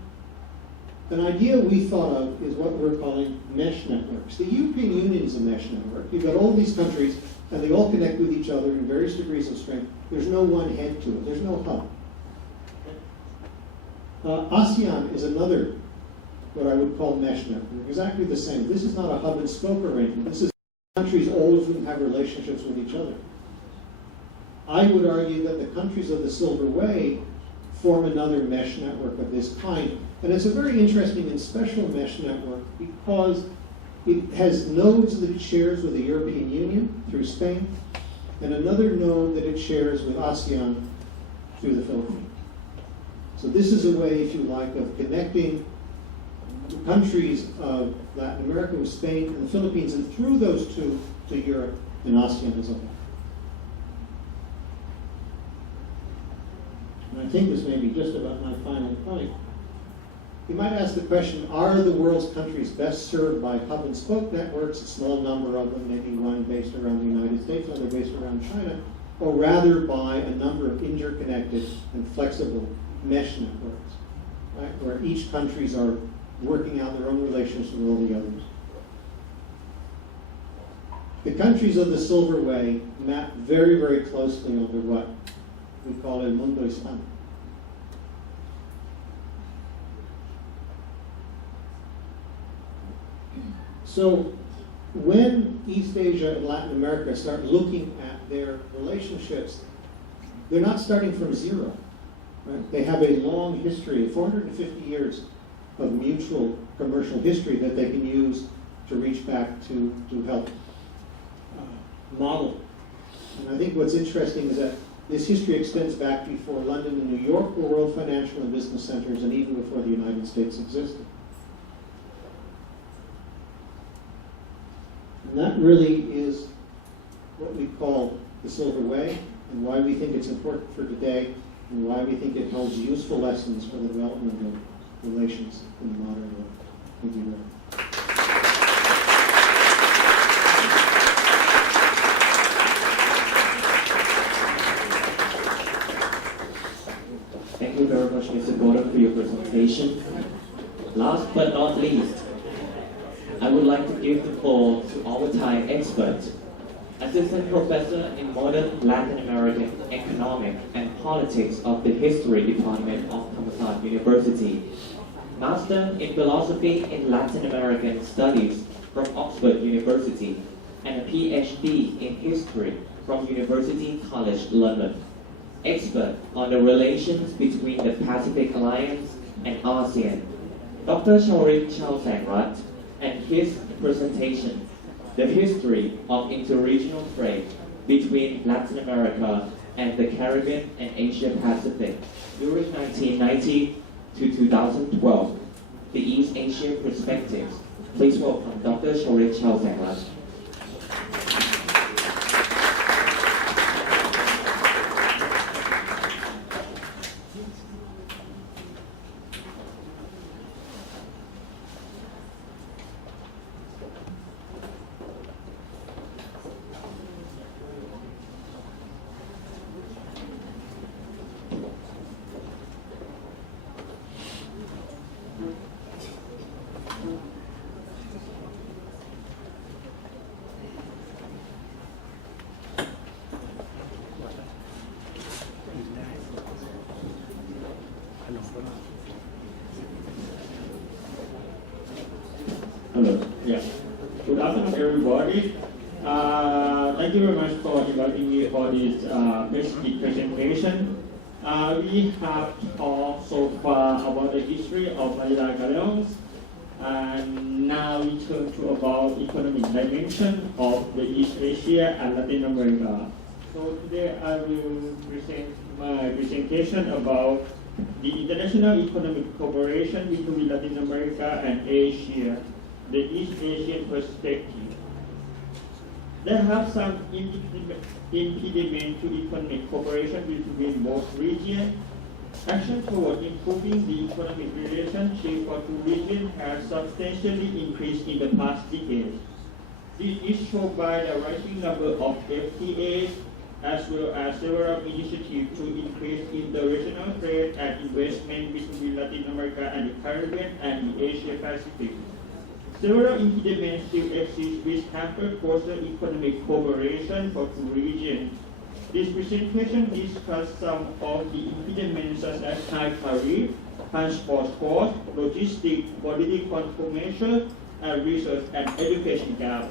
an idea we thought of is what we're calling mesh networks. The European Union is a mesh network. You've got all these countries, and they all connect with each other in various degrees of strength. There's no one head to it. There's no hub. ASEAN is another, what I would call mesh network, exactly the same. This is not a hub and spoke arrangement. This is countries, all of whom have relationships with each other. I would argue that the countries of the Silver Way form another mesh network of this kind. And it's a very interesting and special mesh network because it has nodes that it shares with the European Union through Spain, and another node that it shares with ASEAN through the Philippines. So this is a way, if you like, of connecting the countries of Latin America with Spain and the Philippines, and through those two to Europe and ASEAN as a whole. And I think this may be just about my final point. You might ask the question, are the world's countries best served by hub and spoke networks, a small number of them, maybe one based around the United States, other based around China, or rather by a number of interconnected and flexible mesh networks, right, where each countries are working out their own relations with all the others. The countries of the Silver Way map very, very closely onto what we call El Mundo Hispano. So when East Asia and Latin America start looking at their relationships, they're not starting from zero. Right? They have a long history, 450 years of mutual commercial history that they can use to reach back to help model. And I think what's interesting is that this history extends back before London and New York were world financial and business centers, and even before the United States existed. And that really is what we call the Silver Way, and why we think it's important for today, and why we think it holds useful lessons for the development of relations in the modern world. Thank you very much. Thank you very much, Mr. Gordon, for your presentation. Last but not least, I would like to give the floor to our Thai expert, Assistant Professor in Modern Latin American Economic and Politics of the History Department of Thammasat University, Master in Philosophy in Latin American Studies from Oxford University, and a PhD in History from University College London. Expert on the relations between the Pacific Alliance and ASEAN, Dr. Chorit Chaosangrat, and his presentation, The History of Interregional Trade Between Latin America and the Caribbean and Asia Pacific during 1990 to 2012, the East Asia Perspectives. Please welcome Dr. Chorit Chaosangrat. Hello. Yeah. Good afternoon, everybody. Thank you very much for inviting me for this basic presentation. We have talked so far about the history of Manila Galleon, and now we turn to about economic dimension of the East Asia and Latin America. So today I will present my presentation about the international economic cooperation between Latin America and Asia, the East Asian perspective. There have some impediment to economic cooperation between both regions. Action toward improving the economic relationship for two regions has substantially increased in the past decades. This is shown by the rising number of FTAs, as well as several initiatives to increase international trade and investment between Latin America and the Caribbean and the Asia Pacific. Several impediments still exist which hamper closer economic cooperation for two regions. This presentation discusses some of the impediments such as high tariff, transport cost, logistics, quality control measures, and research and education gap.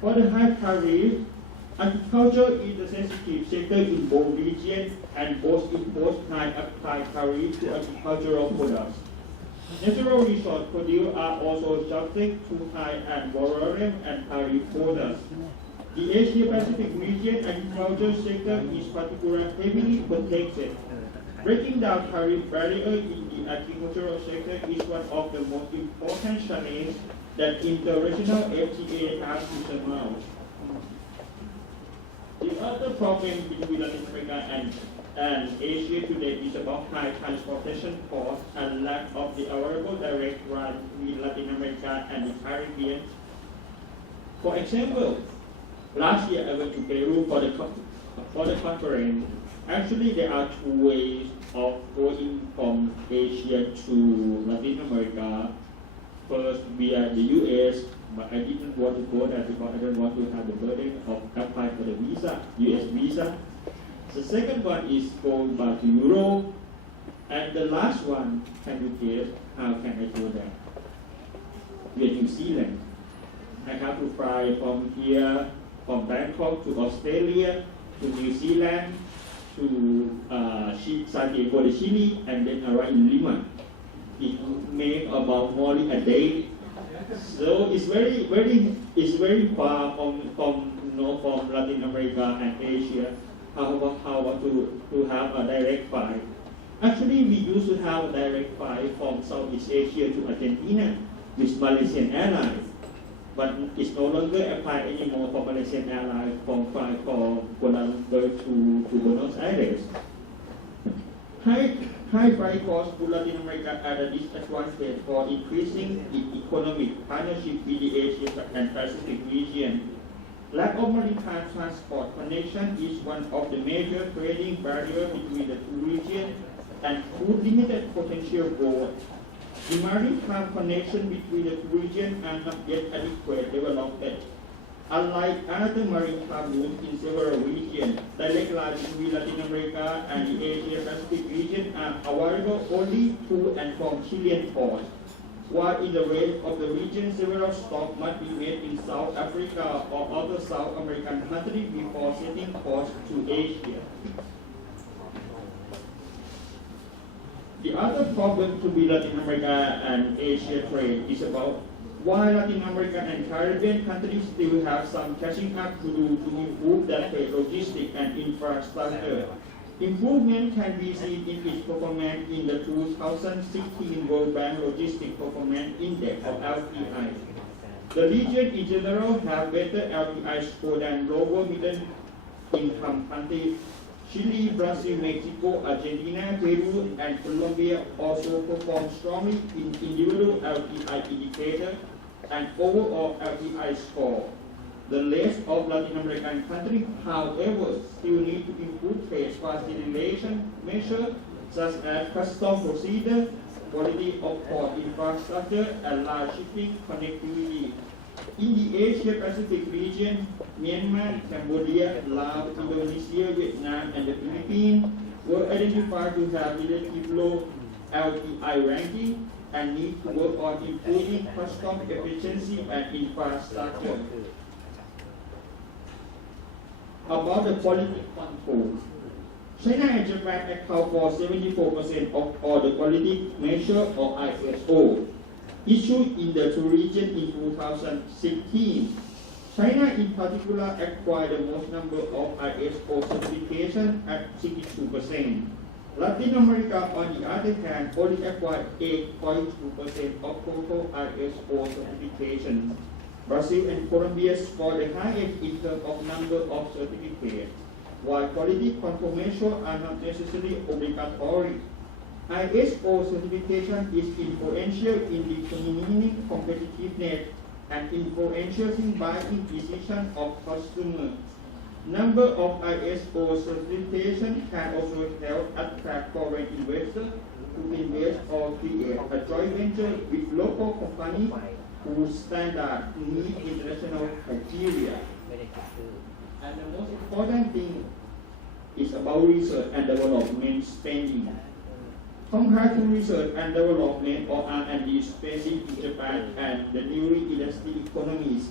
For the high tariff, agriculture is a sensitive sector in both regions, and both impose high tariff to agricultural products. Natural resource produce are also subject to high ad valorem and tariff quotas. The Asia Pacific region agriculture sector is particularly heavily protected. Breaking down tariff barrier in the agricultural sector is one of the most important challenges that international FTA has to surmount. The other problem between Latin America and and Asia today is about high transportation costs and lack of the available direct run between Latin America and the Caribbean. For example, last year I went to Peru for the conference. Actually, there are two ways of going from Asia to Latin America. First, via the US, but I didn't want to go there because I don't want to have the burden of applying for the visa, US visa. The second one is going back to Europe. And the last one, can you guess how can I go there? Via New Zealand. I have to fly from here, from Bangkok to Australia, to New Zealand, to Santiago de Chile, and then arrive in Lima. It makes about only a day. So it's very far from Latin America and Asia. How about to have a direct flight? Actually, we used to have a direct flight from Southeast Asia to Argentina with Malaysian Airlines, but it's no longer applied anymore for Malaysian Airlines from Kuala Lumpur to Buenos Aires. High flight costs to Latin America are a disadvantage for increasing the economic partnership with the Asia and Pacific region. Lack of maritime transport connection is one of the major trading barriers between the two regions and could limit potential growth. The maritime connection between the two regions are not yet adequate developed. Unlike other maritime routes in several regions, direct lines between Latin America and the Asia-Pacific region are available only to and from Chilean ports, while in the rest of the region, several stops must be made in South Africa or other South American countries before setting course to Asia. The other problem to be Latin America and Asia trade is about why Latin American and Caribbean countries still have some catching up to do to improve their trade logistics and infrastructure. Improvement can be seen in its performance in the 2016 World Bank Logistics Performance Index or LPI. The region in general have better LPI score than lower middle income countries. Chile, Brazil, Mexico, Argentina, Peru, and Colombia also perform strongly in individual LPI indicators and overall LPI score. The rest of Latin American countries, however, still need to improve trade facilitation measures such as custom procedure, quality of port infrastructure, and large shipping connectivity. In the Asia-Pacific region, Myanmar, Cambodia, Laos, Indonesia, Vietnam, and the Philippines were identified to have relatively low LPI ranking and need to work on improving custom efficiency and infrastructure. About the quality control. China and Japan account for 74% of all the quality measure or ISO issued in the two regions in 2016. China in particular acquired the most number of ISO certifications at 62%. Latin America, on the other hand, only acquired 8.2% of total ISO certifications. Brazil and Colombia scored the highest in terms of number of certificates, while quality control measures are not necessarily obligatory. ISO certification is influential in determining competitiveness and influencing buying decisions of customers. Number of ISO certifications can also help attract foreign investors to invest or create a joint venture with local companies whose standards meet international criteria. And the most important thing is about research and development spending. Compared to research and development or R&D spending in Japan and the newly industrial economies,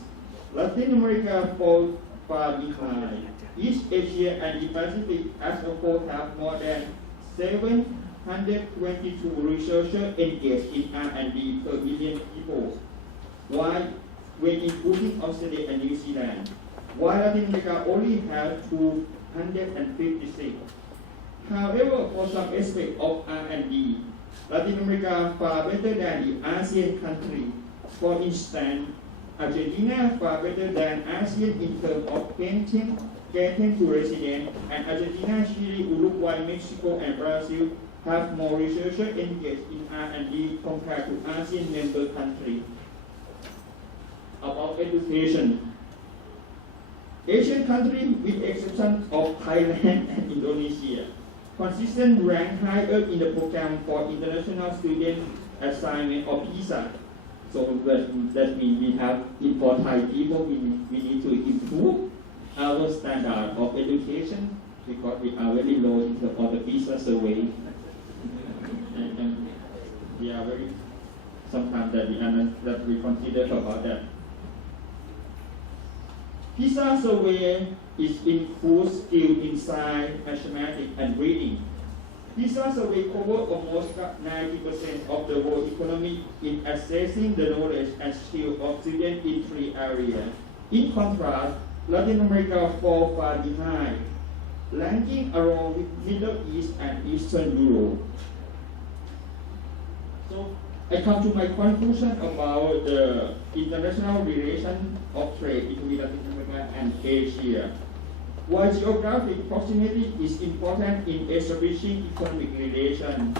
Latin America falls far behind. East Asia and the Pacific as a whole have more than 722 researchers engaged in R&D per billion people, while when including Australia and New Zealand, while Latin America only has 256. However, for some aspects of R&D, Latin America far better than the ASEAN country. For instance, Argentina far better than ASEAN in terms of getting to resident, and Argentina, Chile, Uruguay, Mexico, and Brazil have more researchers engaged in R&D compared to ASEAN member countries. About education. Asian countries, with exception of Thailand and Indonesia, consistently rank higher in the program for international student assignment or PISA. So that means we have, for Thai people, we need to improve our standard of education because we are very low in terms of the PISA survey. and we are very, sometimes that we consider about that. PISA survey is in full skill in science, mathematics, and reading. PISA survey covers almost 90% of the world economy in assessing the knowledge and skill of students in 3 areas. In contrast, Latin America falls far behind, ranking around with Middle East and Eastern Europe. So I come to my conclusion about the international relation of trade between Latin America and Asia. While geographic proximity is important in establishing economic relations,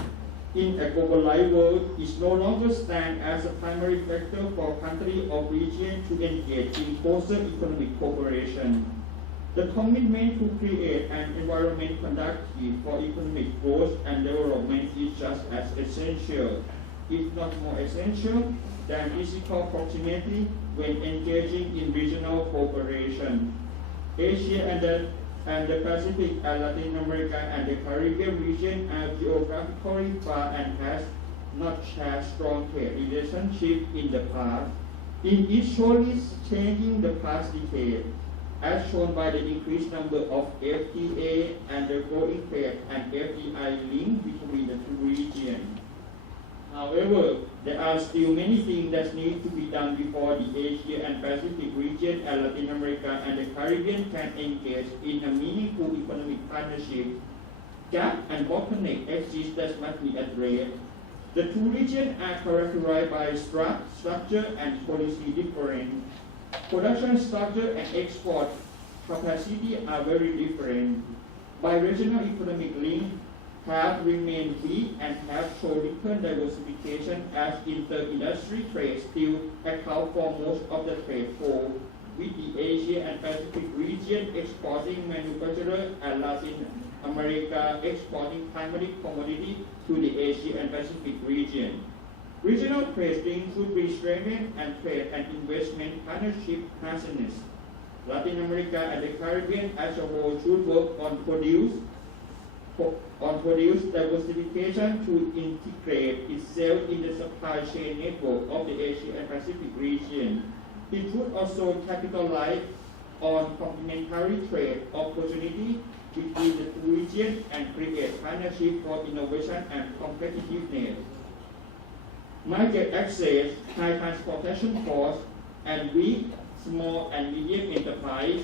in a globalized world, it no longer stands as a primary factor for countries of region to engage in closer economic cooperation. The commitment to create an environment conducive for economic growth and development is just as essential, if not more essential, than physical proximity when engaging in regional cooperation. Asia and the Pacific and Latin America and the Caribbean region are geographically far and has not had strong trade relationship in the past. It is surely changing the past decade, as shown by the increased number of FTA and the growing trade and FDI link between the two regions. However, there are still many things that need to be done before the Asia and Pacific region and Latin America and the Caribbean can engage in a meaningful economic partnership. Gap and bottleneck exist that must be addressed. The two regions are characterized by structure and policy difference. Production structure and export capacity are very different. Bi-regional economic links have remained weak and have shown little diversification as inter-industry trade still account for most of the trade flow, with the Asia and Pacific region exporting manufacturers and Latin America exporting primary commodity to the Asia and Pacific region. Regional trade links should be strengthened and trade and investment partnership hastened. Latin America and the Caribbean as a whole should work on produce diversification to integrate itself in the supply chain network of the Asia and Pacific region. It should also capitalize on complementary trade opportunity between the two regions and create partnership for innovation and competitiveness. Market access, high transportation costs, and weak small and medium enterprise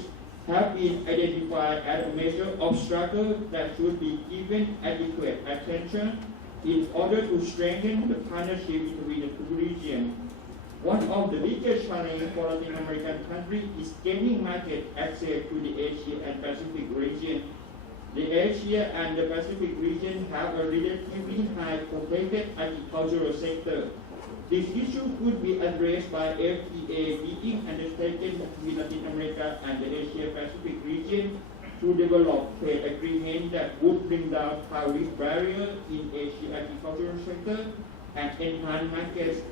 have been identified as a major obstacle that should be given adequate attention in order to strengthen the partnership between the two regions. One of the biggest challenges for Latin American countries is gaining market access to the Asia and Pacific region. The Asia and the Pacific region have a relatively high protected agricultural sector. This issue could be addressed by FTA being undertaken between Latin America and the Asia-Pacific region to develop trade agreements that would bring down tariff barriers in Asia agricultural sector and enhance market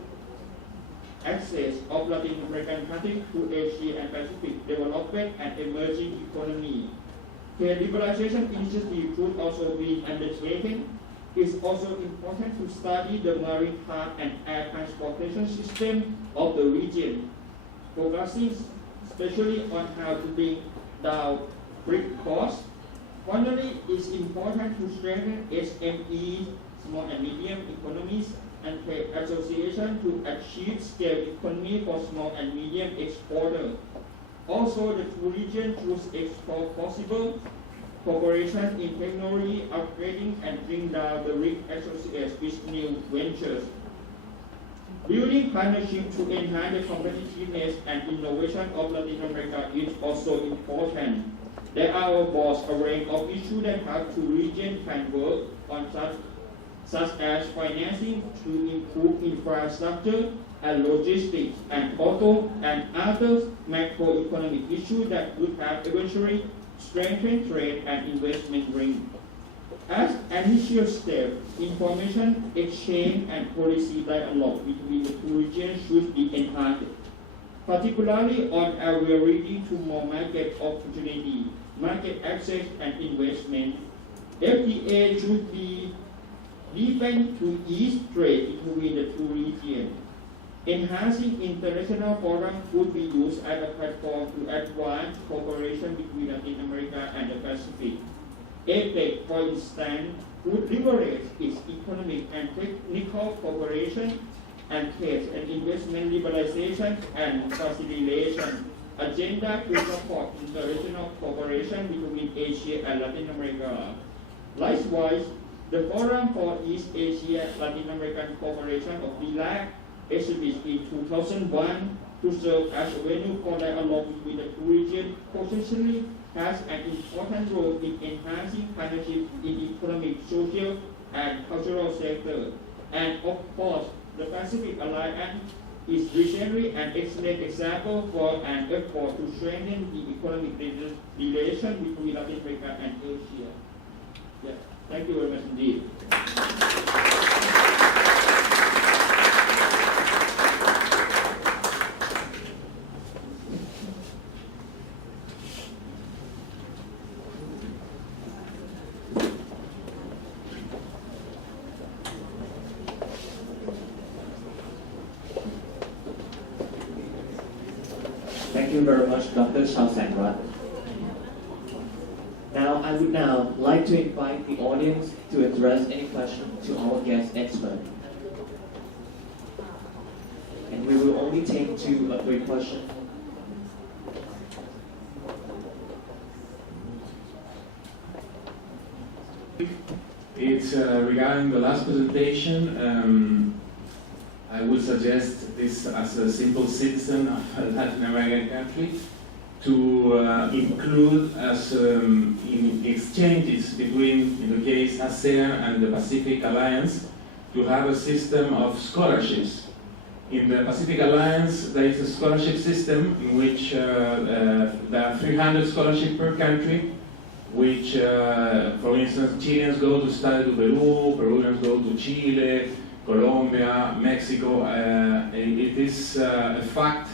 access of Latin American countries to Asia and Pacific development and emerging economy. Trade liberalization initiative should also be undertaken. It's also important to study the maritime and air transportation system of the region, focusing especially on how to bring down freight costs. Finally, it's important to strengthen SME, small and medium economies, and trade association to achieve scale economy for small and medium exporters. Also, the two regions should explore possible cooperation in technology upgrading and bring down the risk associated with new ventures. Building partnerships to enhance the competitiveness and innovation of Latin America is also important. There are a range of issues that have to region can work on such as financing to improve infrastructure and logistics and auto and other macroeconomic issues that would have eventually strengthened trade and investment ring. As an initial step, information exchange and policy dialogue between the two regions should be enhanced, particularly on area to more market opportunity, market access and investment. FTA should be deepened to ease trade between the two regions. Enhancing international forums could be used as a platform to advance cooperation between Latin America and the Pacific. APEC, for instance, would leverage its economic and technical cooperation and trade and investment liberalization and facilitation agenda to support international cooperation between Asia and Latin America. Likewise, the Forum for East Asia Latin American Cooperation of DLAC, established in 2001 to serve as a venue for dialogue between the two regions, potentially has an important role in enhancing partnership in economic, social, and cultural sector. And of course, the Pacific Alliance is recently an excellent example for an effort to strengthen the economic relation between Latin America and Asia. Yeah. Thank you very much indeed. Thank you very much, Dr. Chao Sang-rat. Now, I would now like to invite the audience to address any questions to our guest expert. And we will only take 2 or 3 questions. It's regarding the last presentation. I would suggest this as a simple citizen of a Latin American country to include as in exchanges between, in the case, ASEAN and the Pacific Alliance, to have a system of scholarships. In the Pacific Alliance, there is a scholarship system in which there are 300 scholarships per country, which, for instance, Chileans go to study to Peru, Peruvians go to Chile, Colombia, Mexico. It is a fact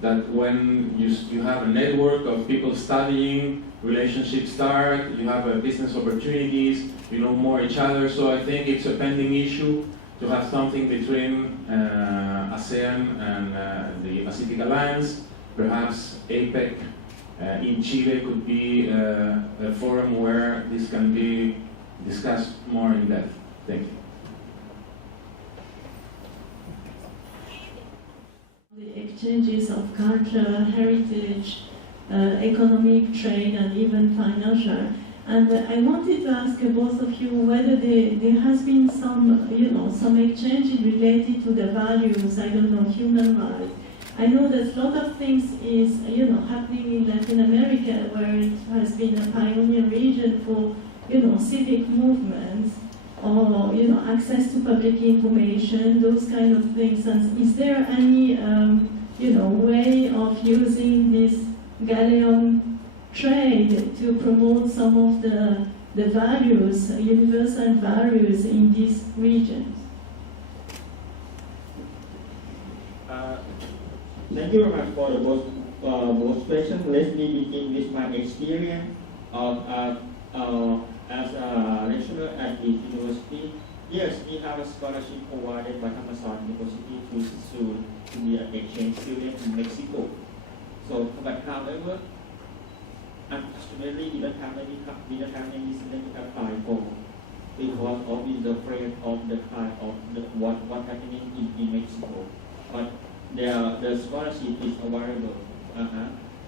that when you have a network of people studying, relationships start, you have business opportunities, you know more each other. So I think it's a pending issue to have something between ASEAN and the Pacific Alliance. Perhaps APEC in Chile could be a forum where this can be discussed more in depth. Thank you. The exchanges of culture, heritage, economic, trade, and even financial. And I wanted to ask both of you whether there has been some exchanges related to the values, I don't know, human rights. I know that a lot of things is, happening in Latin America, where it has been a pioneer region for, civic movements, or access to public information, those kind of things. And is there any way of using this galleon trade to promote some of the values, universal values in these regions? Thank you very much for both questions. Let me begin with my experience as a lecturer at the university. Yes, we have a scholarship provided by Thammasat University to be an exchange student in Mexico. So, but however, unfortunately, we don't have any student to apply for because we are afraid of the kind of what happening in Mexico. But the scholarship is available.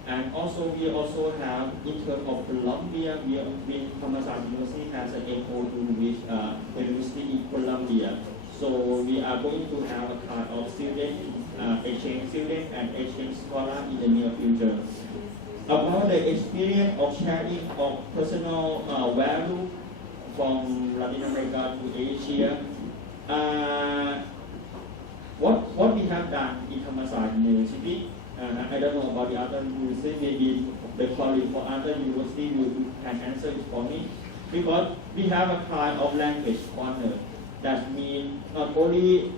And also, we also have, in terms of Colombia, Thammasat University has an MOU with the university in Colombia. So we are going to have a kind of student, exchange student and exchange scholar in the near future. About the experience of sharing of personal value from Latin America to Asia, what we have done in Thammasat University, I don't know about the other university, maybe the colleague for other university can answer it for me, because we have a kind of language corner. That means not only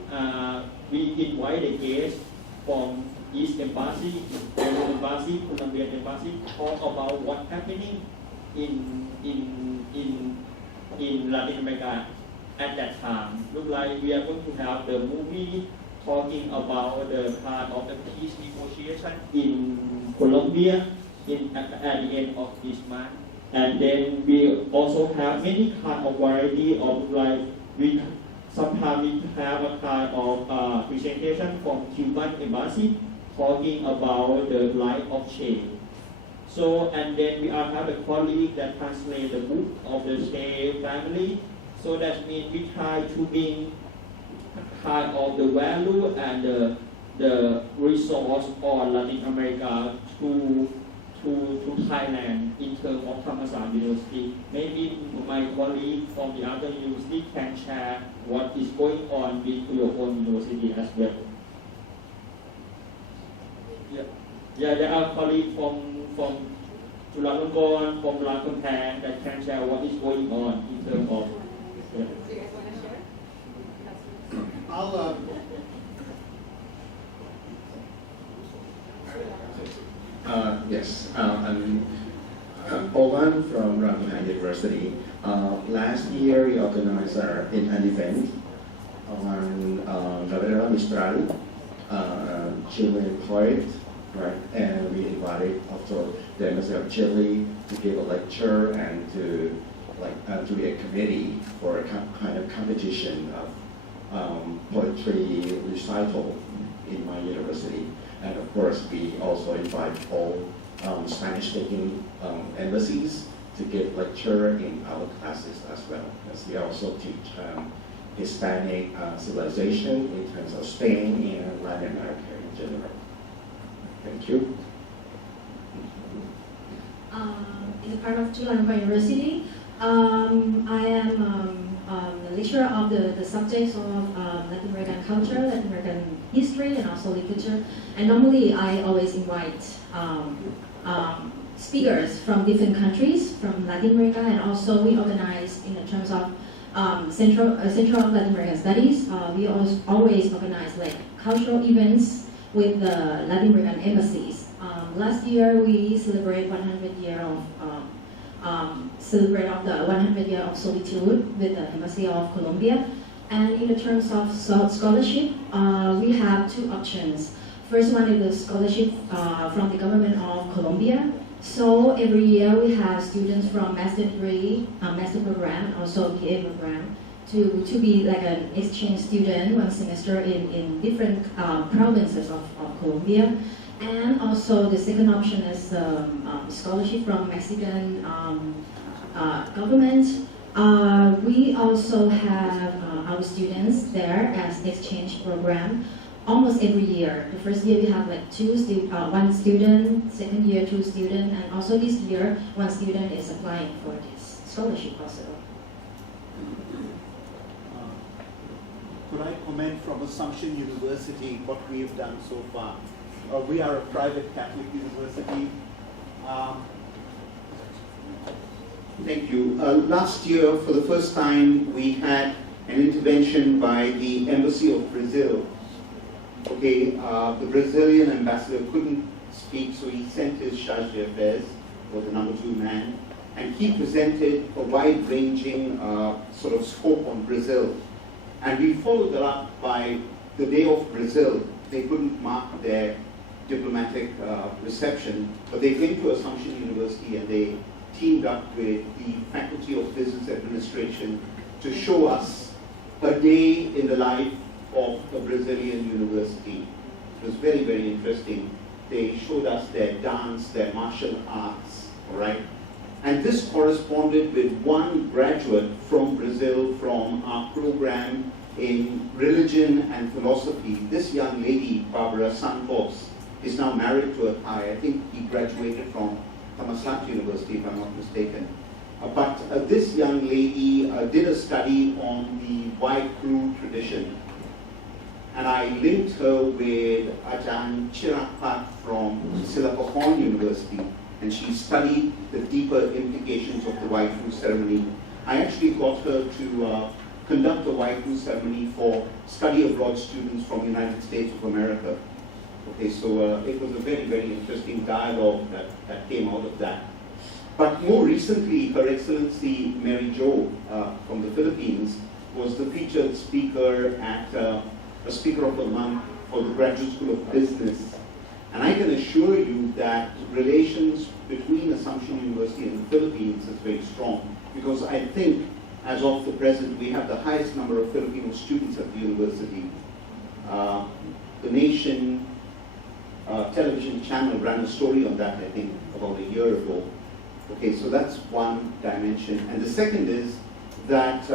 we invite the guests from East Embassy, Peru Embassy, Colombian Embassy, talk about what's happening in Latin America at that time. Look like we are going to have the movie talking about the part of the peace negotiation in Colombia at the end of this month. And then we also have many kind of variety of like sometimes we have a kind of presentation from Cuban embassy talking about the life of change. So, and then we have a colleague that translate the book of the Che family. So that means we try to bring kind of the value and the resource on Latin America to Thailand in terms of Thammasat University. Maybe my colleague from the other university can share what is going on with your own university as well. Yeah, there are colleagues from Chulalongkorn, from Lampang that can share what is going on in terms of. Yeah. Do you guys want to share? I'll, Yes, I'm Ovan from Prachan University. Last year we organized an event on Gabriela Mistral, Chilean poet, right? And we invited also the Embassy of Chile to give a lecture and to be a committee for a kind of competition of poetry recital in my university. And of course, we also invite all Spanish-speaking embassies to give lecture in our classes as well, as we also teach Hispanic civilization in terms of Spain and Latin America in general. Thank you. In the part of Chulalongkorn University, I am the lecturer of the subjects of Latin American culture, Latin American history, and also literature. And normally, I always invite speakers from different countries, from Latin America, and also we organize in terms of Central of Latin American Studies. We always organize like cultural events with the Latin American embassies. Last year, we celebrate 100 year of the 100 year of solitude with the Embassy of Colombia. And in the terms of scholarship, we have two options. First one is the scholarship from the government of Colombia. So every year we have students from master degree, master program, and also BA program to be like an exchange student one semester in different provinces of Colombia. And also the second option is scholarship from Mexican government. We also have our students there as exchange program almost every year. The first year we have like one student, second year 2 students, and also this year 1 student is applying for this scholarship also. could I comment from Assumption University what we have done so far? We are a private Catholic university. Thank you. Last year, for the first time, we had an intervention by the Embassy of Brazil. Okay, the Brazilian ambassador couldn't speak, so he sent his charge d'affaires, or the number 2 man, and he presented a wide-ranging sort of scope on Brazil. And we followed that up by the Day of Brazil. They couldn't mark their diplomatic reception, but they came to Assumption University and they teamed up with the Faculty of Business Administration to show us a day in the life of a Brazilian university. It was very, very interesting. They showed us their dance, their martial arts, all right? And this corresponded with one graduate from Brazil from our program in religion and philosophy. This young lady, Barbara Santos, is now married to a Thai. I think he graduated from Thammasat University, if I'm not mistaken. But this young lady did a study on the white crew tradition. And I linked her with Ajahn Chirapat from Silpakorn University, and she studied the deeper implications of the white crew ceremony. I actually got her to conduct a white crew ceremony for study abroad students from the United States of America. Okay, so it was a very, very interesting dialogue that came out of that. But more recently, Her Excellency Mary Jo from the Philippines was the featured speaker at a Speaker of the Month for the Graduate School of Business. And I can assure you that relations between Assumption University and the Philippines is very strong, because I think, as of the present, we have the highest number of Filipino students at the university. The Nation television channel ran a story on that, I think, about a year ago. Okay, so that's one dimension. And the second is that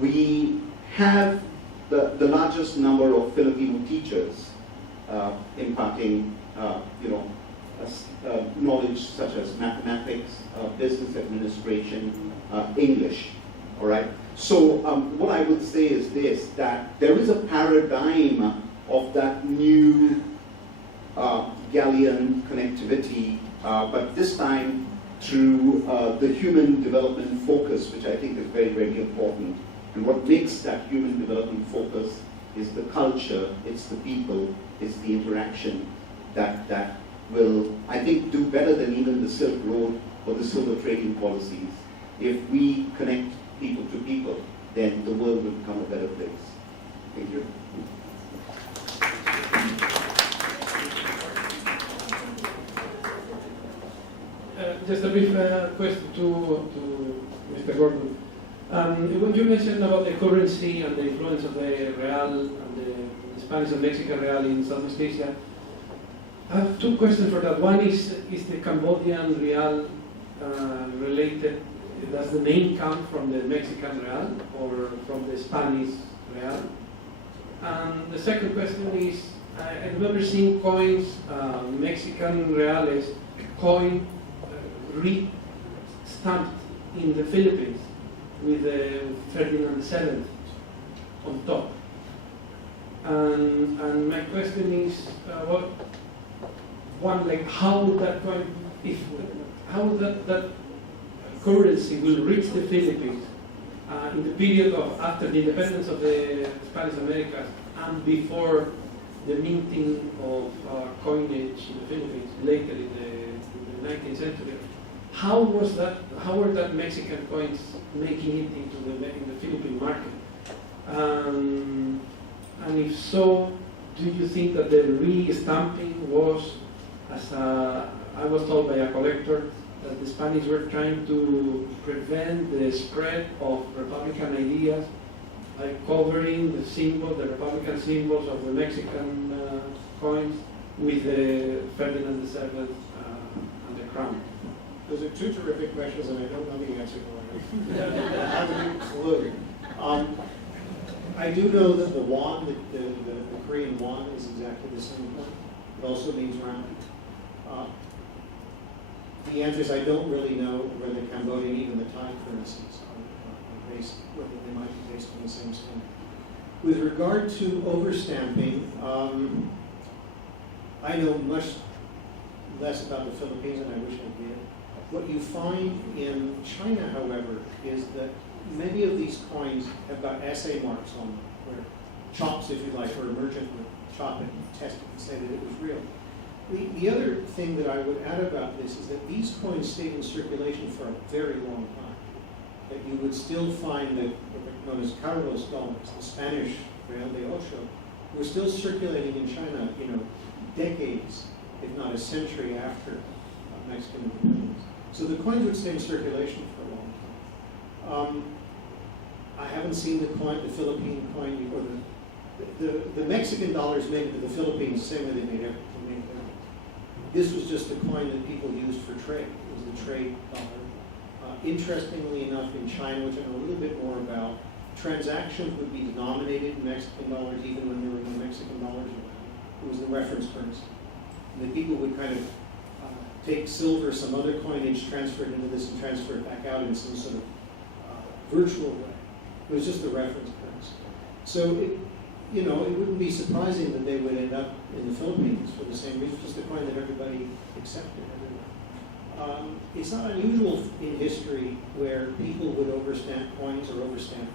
we have the largest number of Filipino teachers imparting knowledge such as mathematics, business administration, English. All right. So what I would say is this, that there is a paradigm of that new Galleon connectivity, but this time through the human development focus, which I think is very, very important. And what makes that human development focus is the culture, it's the people, it's the interaction that will, I think, do better than even the Silk Road or the silver trading policies. If we connect people to people, then the world will become a better place. Thank you. Just a brief question to Mr. Gordon. When you mentioned about the currency and the influence of the real and the Spanish and Mexican real in Southeast Asia, I have two questions for that. One is the Cambodian real related, does the name come from the Mexican real or from the Spanish real? And the second question is, I remember seeing coins, Mexican reales, coin re-stamped in the Philippines with Ferdinand VII on top. And my question is, how would that coin, how would that currency will reach the Philippines in the period of after the independence of the Spanish Americas and before the minting of coinage in the Philippines later in the 19th century? How were that Mexican coins making it into the Philippine market? And if so, do you think that the re-stamping was, as I was told by a collector, that the Spanish were trying to prevent the spread of Republican ideas by covering the symbol, the Republican symbols of the Mexican coins with the Ferdinand VII and the crown? Those are two terrific questions, and I don't know the answer to them. I haven't a clue. I do know that the won, the Korean won, is exactly the same point. It also means round. The answer is I don't really know where the Cambodian, even the Thai currencies are based, whether they might be based on the same standard. With regard to overstamping, I know much less about the Philippines than I wish I did. What you find in China, however, is that many of these coins have got assay marks on them, where chops, if you like, or emergent would chop it and test it and say that it was real. The other thing that I would add about this is that these coins stayed in circulation for a very long time. That you would still find that what are known as Carlos dollars, the Spanish Real de Ocho, were still circulating in China, decades, if not a century after Mexican independence. So the coins would stay in circulation for a long time. I haven't seen the Philippine coin, or the Mexican dollars made it to the Philippines the same way they made everything. This was just a coin that people used for trade. It was the trade dollar. Interestingly enough, in China, which I know a little bit more about, transactions would be denominated in Mexican dollars even when there were no Mexican dollars. It was the reference currency. And the people would kind of take silver, some other coinage, transfer it into this, and transfer it back out in some sort of virtual way. It was just the reference currency. So it wouldn't be surprising that they would end up in the Philippines for the same reason, just a coin that everybody accepted. It's not unusual in history where people would overstamp coins or overstamp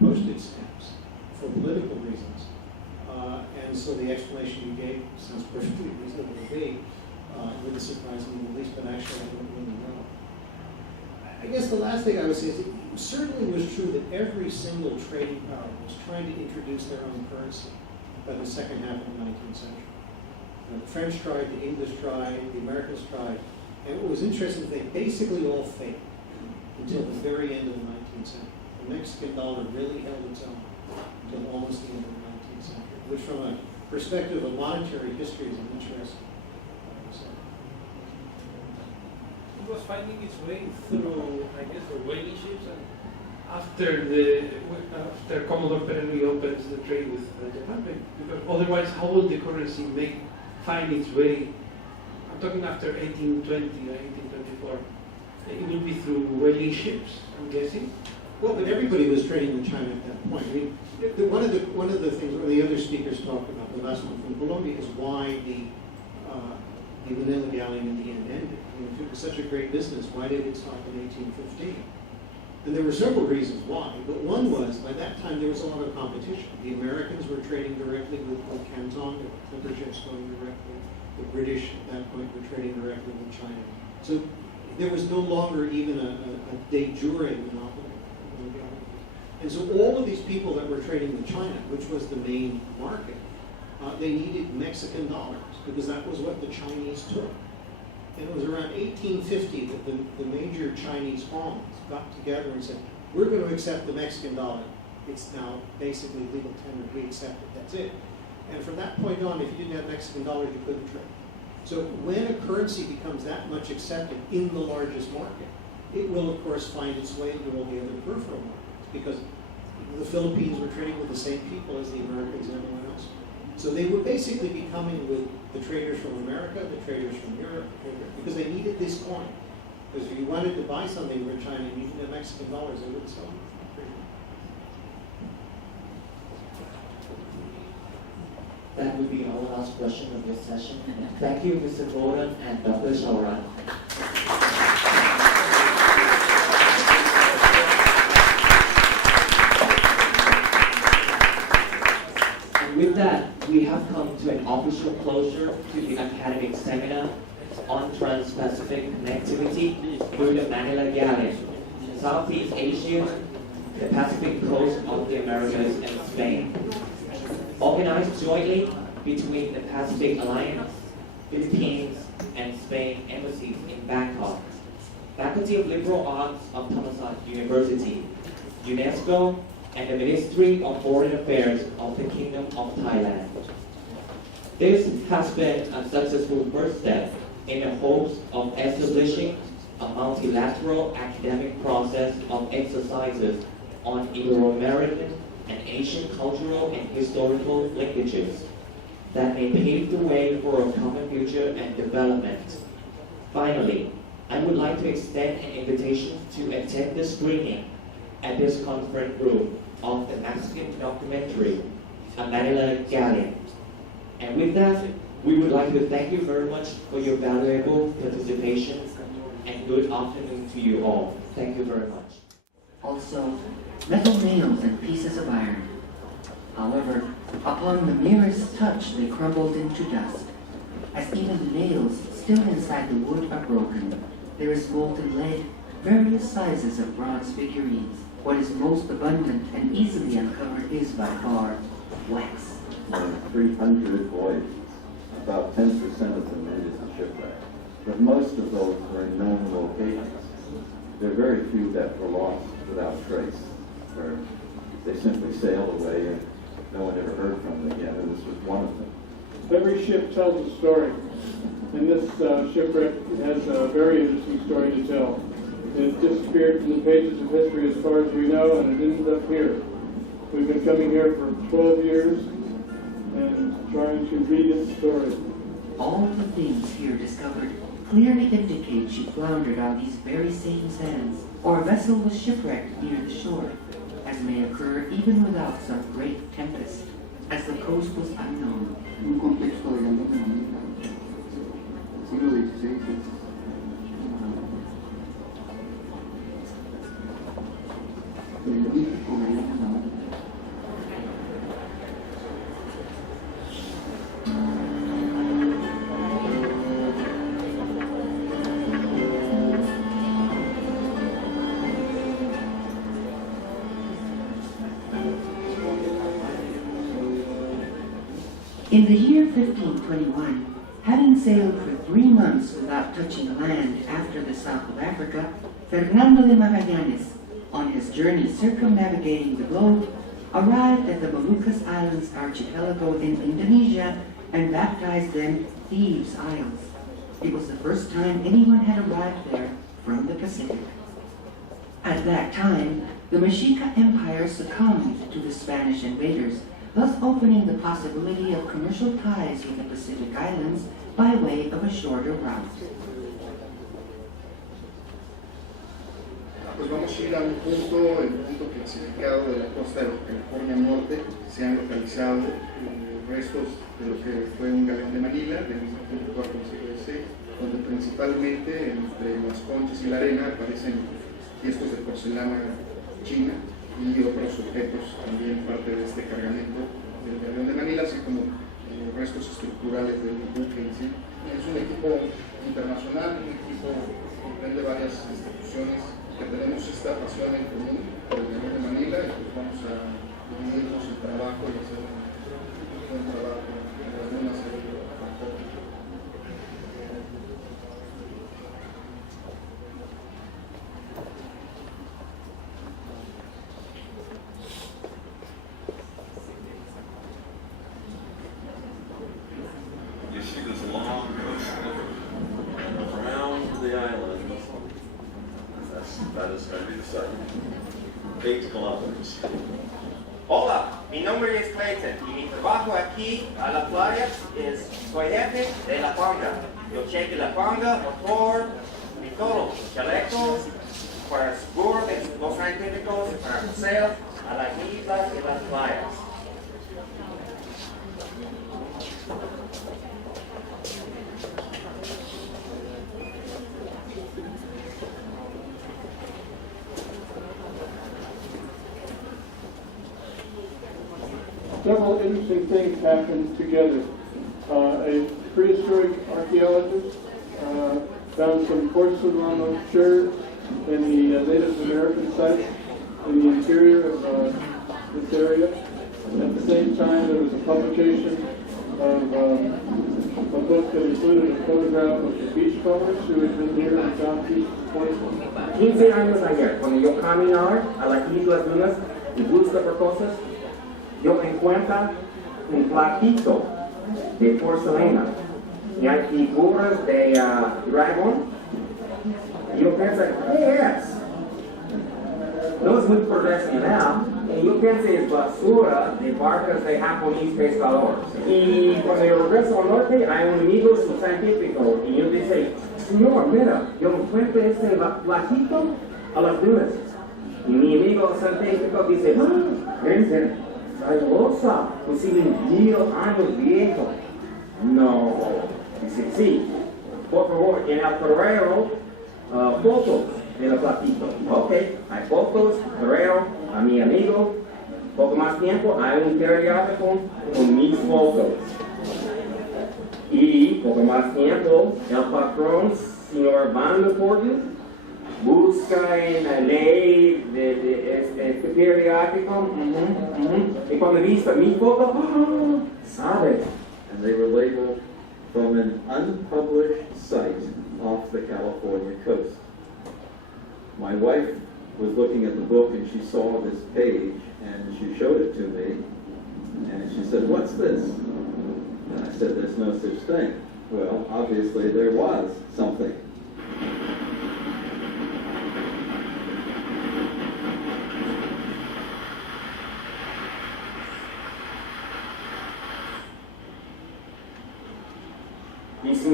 postage stamps for political reasons. And so the explanation you gave sounds perfectly reasonable to me. It wouldn't surprise me in the least, but actually I don't really know. I guess the last thing I would say is it certainly was true that every single trading power was trying to introduce their own currency by the second half of the 19th century. The French tried, the English tried, the Americans tried, and what was interesting is they basically all failed until the very end of the 19th century. The Mexican dollar really held its own until almost the end of the 19th century, which from a perspective of monetary history is an interesting. It was finding its way through, I guess, the whaling ships, and after Commodore Perry opens the trade with Japan, because otherwise, how will the currency find its way? I'm talking after 1820 or 1824. It will be through whaling ships, I'm guessing. Well, but everybody was trading with China at that point. I mean, one of the things, or the other speakers talked about, the last one from Colombia, is why the Manila Galleon in the end ended. I mean, if it was such a great business, why did it stop in 1815? And there were several reasons why, but one was, by that time there was a lot of competition. The Americans were trading directly with Canton, there were clipper ships going directly. The British at that point were trading directly with China. So there was no longer even a de jure monopoly. And so all of these people that were trading with China, which was the main market, they needed Mexican dollars because that was what the Chinese took. And it was around 1850 that the major Chinese Hongs got together and said, we're going to accept the Mexican dollar. It's now basically legal tender. We accept it. That's it. And from that point on, if you didn't have Mexican dollars, you couldn't trade. So when a currency becomes that much accepted in the largest market, it will, of course, find its way into all the other peripheral markets because the Philippines were trading with the same people as the Americans and everyone else. So they were basically becoming with the traders from America, the traders from Europe, because they needed this coin. Because if you wanted to buy something from China and you didn't have Mexican dollars, they wouldn't sell it. That would be our last question of this session. Thank you, Mr. Gordon and Dr. Shaoran. And with that, we have come to an official closure to the academic seminar on Trans-Pacific connectivity through the Manila Galleon, Southeast Asia, the Pacific coast of the Americas, and Spain. Organized jointly between the Pacific Alliance, Philippines, and Spain embassies in Bangkok, Faculty of Liberal Arts of Thammasat University, UNESCO, and the Ministry of Foreign Affairs of the Kingdom of Thailand. This has been a successful first step in the hopes of establishing a multilateral academic process of exercises on Ibero-American and Asian cultural and historical linkages that may pave the way for a common future and development. Finally, I would like to extend an invitation to attend the screening at this conference room of the Mexican documentary, A Manila Galleon. And with that, we would like to thank you very much for your valuable participation and good afternoon to you all. Thank you very much. Also, metal nails and pieces of iron. However, upon the merest touch they crumbled into dust. As even the nails still inside the wood are broken, there is molten lead, various sizes of bronze figurines. What is most abundant and easily uncovered is by far wax. More than 300 voyages, about 10% of them ended in shipwreck, but most of those were in known locations. There are very few that were lost without trace, where they simply sailed away and no one ever heard from them again, and this was one of them. Every ship tells a story, and this shipwreck has a very interesting story to tell. It disappeared from the pages of history as far as we know, and it ended up here. We've been coming here for 12 years and trying to read its story. All the things here discovered clearly indicate she floundered on these very same sands, or a vessel was shipwrecked near the shore, as may occur even without some great tempest, as the coast was unknown. Un contexto de la Manila, el siglo XVI es prolífico de la Manila. In the year 1521, having sailed for 3 months without touching land after the south of Africa, Fernando de Magallanes, on his journey circumnavigating the globe, arrived at the Moluccas Islands archipelago in Indonesia and baptized them Thieves' Isles. It was the first time anyone had arrived there from the Pacific. At that time, the Mexica Empire succumbed to the Spanish invaders, thus opening the possibility of commercial ties with the Pacific Islands by way of a shorter route. Pues vamos a ir a un punto, el punto clasificado de la costa de California Norte. Se han localizado restos de lo que fue un galeón de Manila del 1504 al siglo XVI, donde principalmente entre las conchas y la arena aparecen tiestos de porcelana china y otros objetos también parte de este cargamento del galeón de Manila, así como restos estructurales del buque en sí. Es un equipo internacional, un equipo que comprende varias instituciones que tenemos esta pasión en común por el galeón de Manila y pues vamos a dividirnos el trabajo y hacer un buen trabajo en las lunas de Bangkok. You see this long coast around the island. That is going to be the site. 8 kilometers. Hola, mi nombre es Clayton y mi trabajo aquí a la playa es soy jefe de la panga. Yo cheque la panga, motor y todo, chalecos, para seguro de los científicos, para paseo a las islas y las playas. Several interesting things happened together. A prehistoric archaeologist found some porcelain shards in the Native American site in the interior of this area. At the same time, there was a publication of a book that included a photograph of the beachcombers who had been here in Southeast Portland. 15 años ayer, cuando yo caminaba a las Islas Lunas y busco por cosas, yo encuentro un platito de porcelana y hay figuras de dragón. Y yo pienso, ¿qué es? No es muy profesional. Y yo pensé es basura de barcas de japoneses pescadores. Y cuando yo regreso al norte, hay un amigo científico y yo dice, señor, mira, yo encuentro este platito a las dunas. Y mi amigo científico dice, piensen, rosa, posible 1000 años viejo. No, dice, sí, por favor, en el correo, fotos del platito. Ok, hay fotos, correo, a mi amigo, poco más tiempo, hay un periódico con mis fotos. Y poco más tiempo, el patrón, señor Van de Portland, busca en la ley de este periódico, y cuando viste mi foto, sabe. And they were labeled from an unpublished site off the California coast. My wife was looking at the book and she saw this page and she showed it to me and she said, "What's this?" And I said, "There's no such thing." Well, obviously there was something.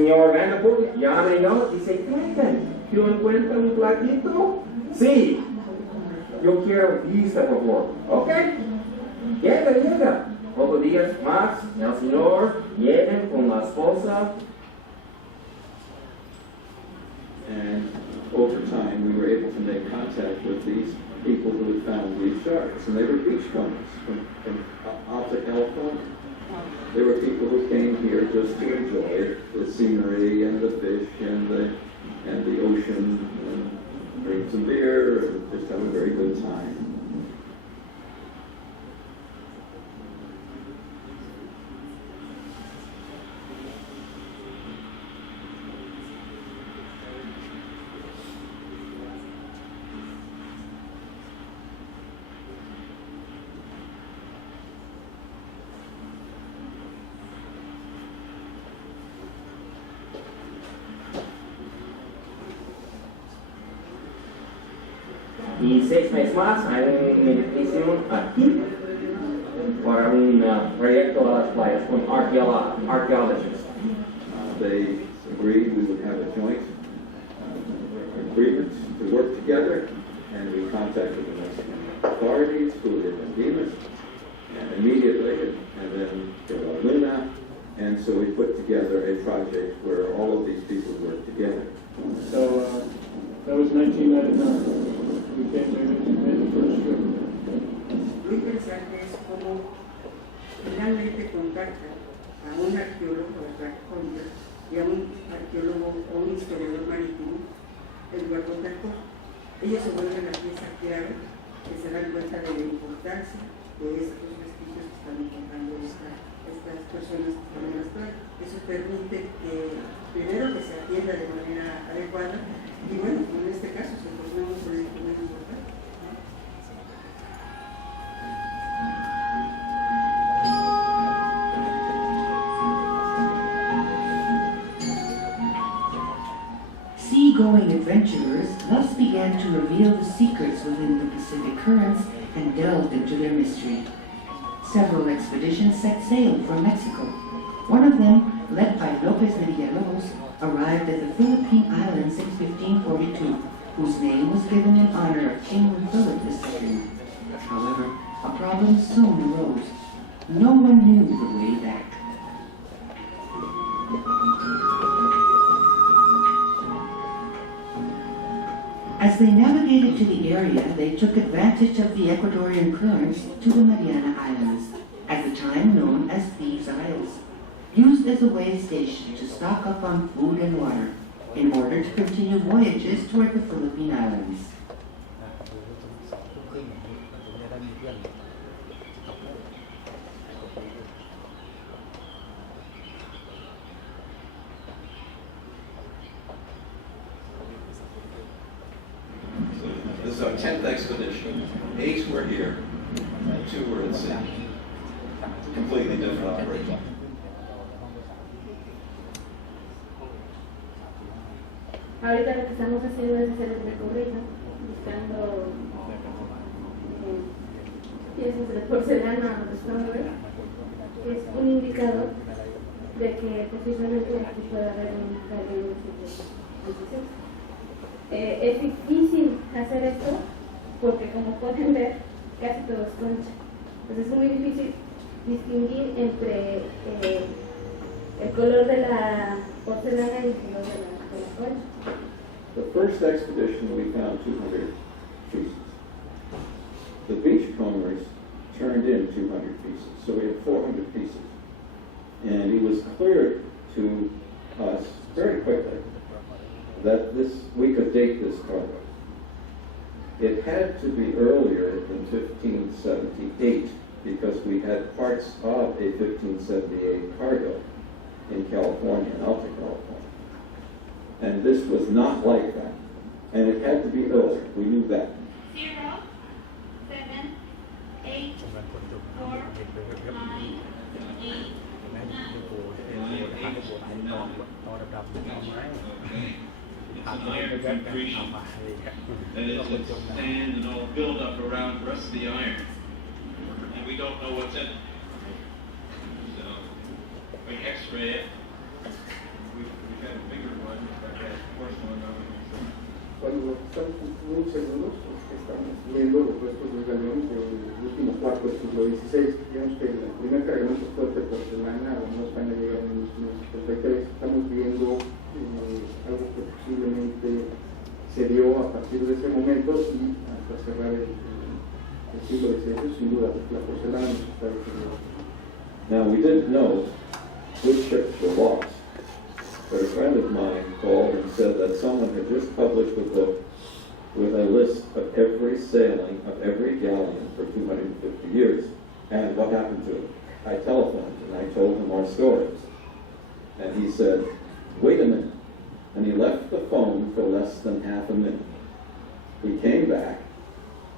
señor Vanderpool ya me llegó, dice, Clinton, ¿tú encuentras un platito? Sí. Yo quiero vista, por favor. Ok. Llega. Pocos días más, el señor llega con la esposa. And over time, we were able to make contact with these people who had found these sharks, and they were beachcombers from Alta California. There were people who came here just to enjoy the scenery and the fish and the ocean, and drink some beer, and just have a very good time. Y 6 meses más hay una invitación aquí para un proyecto de las playas con arqueologists. They agreed we would have a joint agreement to work together, and we contacted the Mexican authorities who had been Dimas, and immediately, and then Gerard Luna, and so we put together a project where all of these people worked together. So that was 1999. We came here to make the first trip. Lo interesante es cómo finalmente contactan a un arqueólogo, y a un arqueólogo o un historiador marítimo, el lugar contactó. Ellos se vuelven la pieza clave, que se dan cuenta de la importancia de estos vestigios que están encontrando estas personas que están en las playas. Eso permite que, primero, que se atienda de manera adecuada, y bueno, en este caso se formó un proyecto muy importante. Seagoing adventurers thus began to reveal the secrets within the Pacific currents and delved into their mystery. Several expeditions set sail from Mexico. One of them, led by Lopez de Villalobos, arrived at the Philippine Islands in 1542, whose name was given in honor of King Philip II. However, a problem soon arose. No one knew the way back. As they navigated to the area, they took advantage of the Ecuadorian currents to the Mariana Islands, at the time known as Thieves' Isles, used as a way station to stock up on food and water, in order to continue voyages toward the Philippine Islands. This is our 10th expedition. 8 were here, 2 were at sea. Completely different operation. Ahorita lo que estamos haciendo es hacer el recorrido, buscando piezas de porcelana o de estambre, que es un indicador de que posiblemente aquí pueda haber un galeón de siglo XVI. Es difícil hacer esto porque, como pueden ver, casi todo es concha. Entonces es muy difícil distinguir entre el color de la porcelana y el color de la concha. The first expedition, we found 200 pieces. The beachcombers turned in 200 pieces, so we had 400 pieces. And it was clear to us very quickly that we could date this cargo. It had to be earlier than 1578 because we had parts of a 1578 cargo in California, in Alta California. And this was not like that. And it had to be earlier. We knew that. 0, 7, 8, 4, 9, 8, 9. It's an iron concretion. And it's sand and all build up around the rest of the iron. And we don't know what's in it. So we x-ray it. We estamos muy seguros, estamos viendo los restos del galeón del último cuarto del siglo XVI. Digamos que el primer cargamento fuerte de porcelana a la Nueva España llegó en 1973. Estamos viendo algo que posiblemente se dio a partir de ese momento y hasta cerrar el siglo XVI, sin duda, la porcelana nos está diciendo. Now, we didn't know which ships were lost, but a friend of mine called and said that someone had just published a book with a list of every sailing of every galleon for 250 years, and what happened to it. I telephoned and I told him our stories, and he said, wait a minute, and he left the phone for less than half a minute. He came back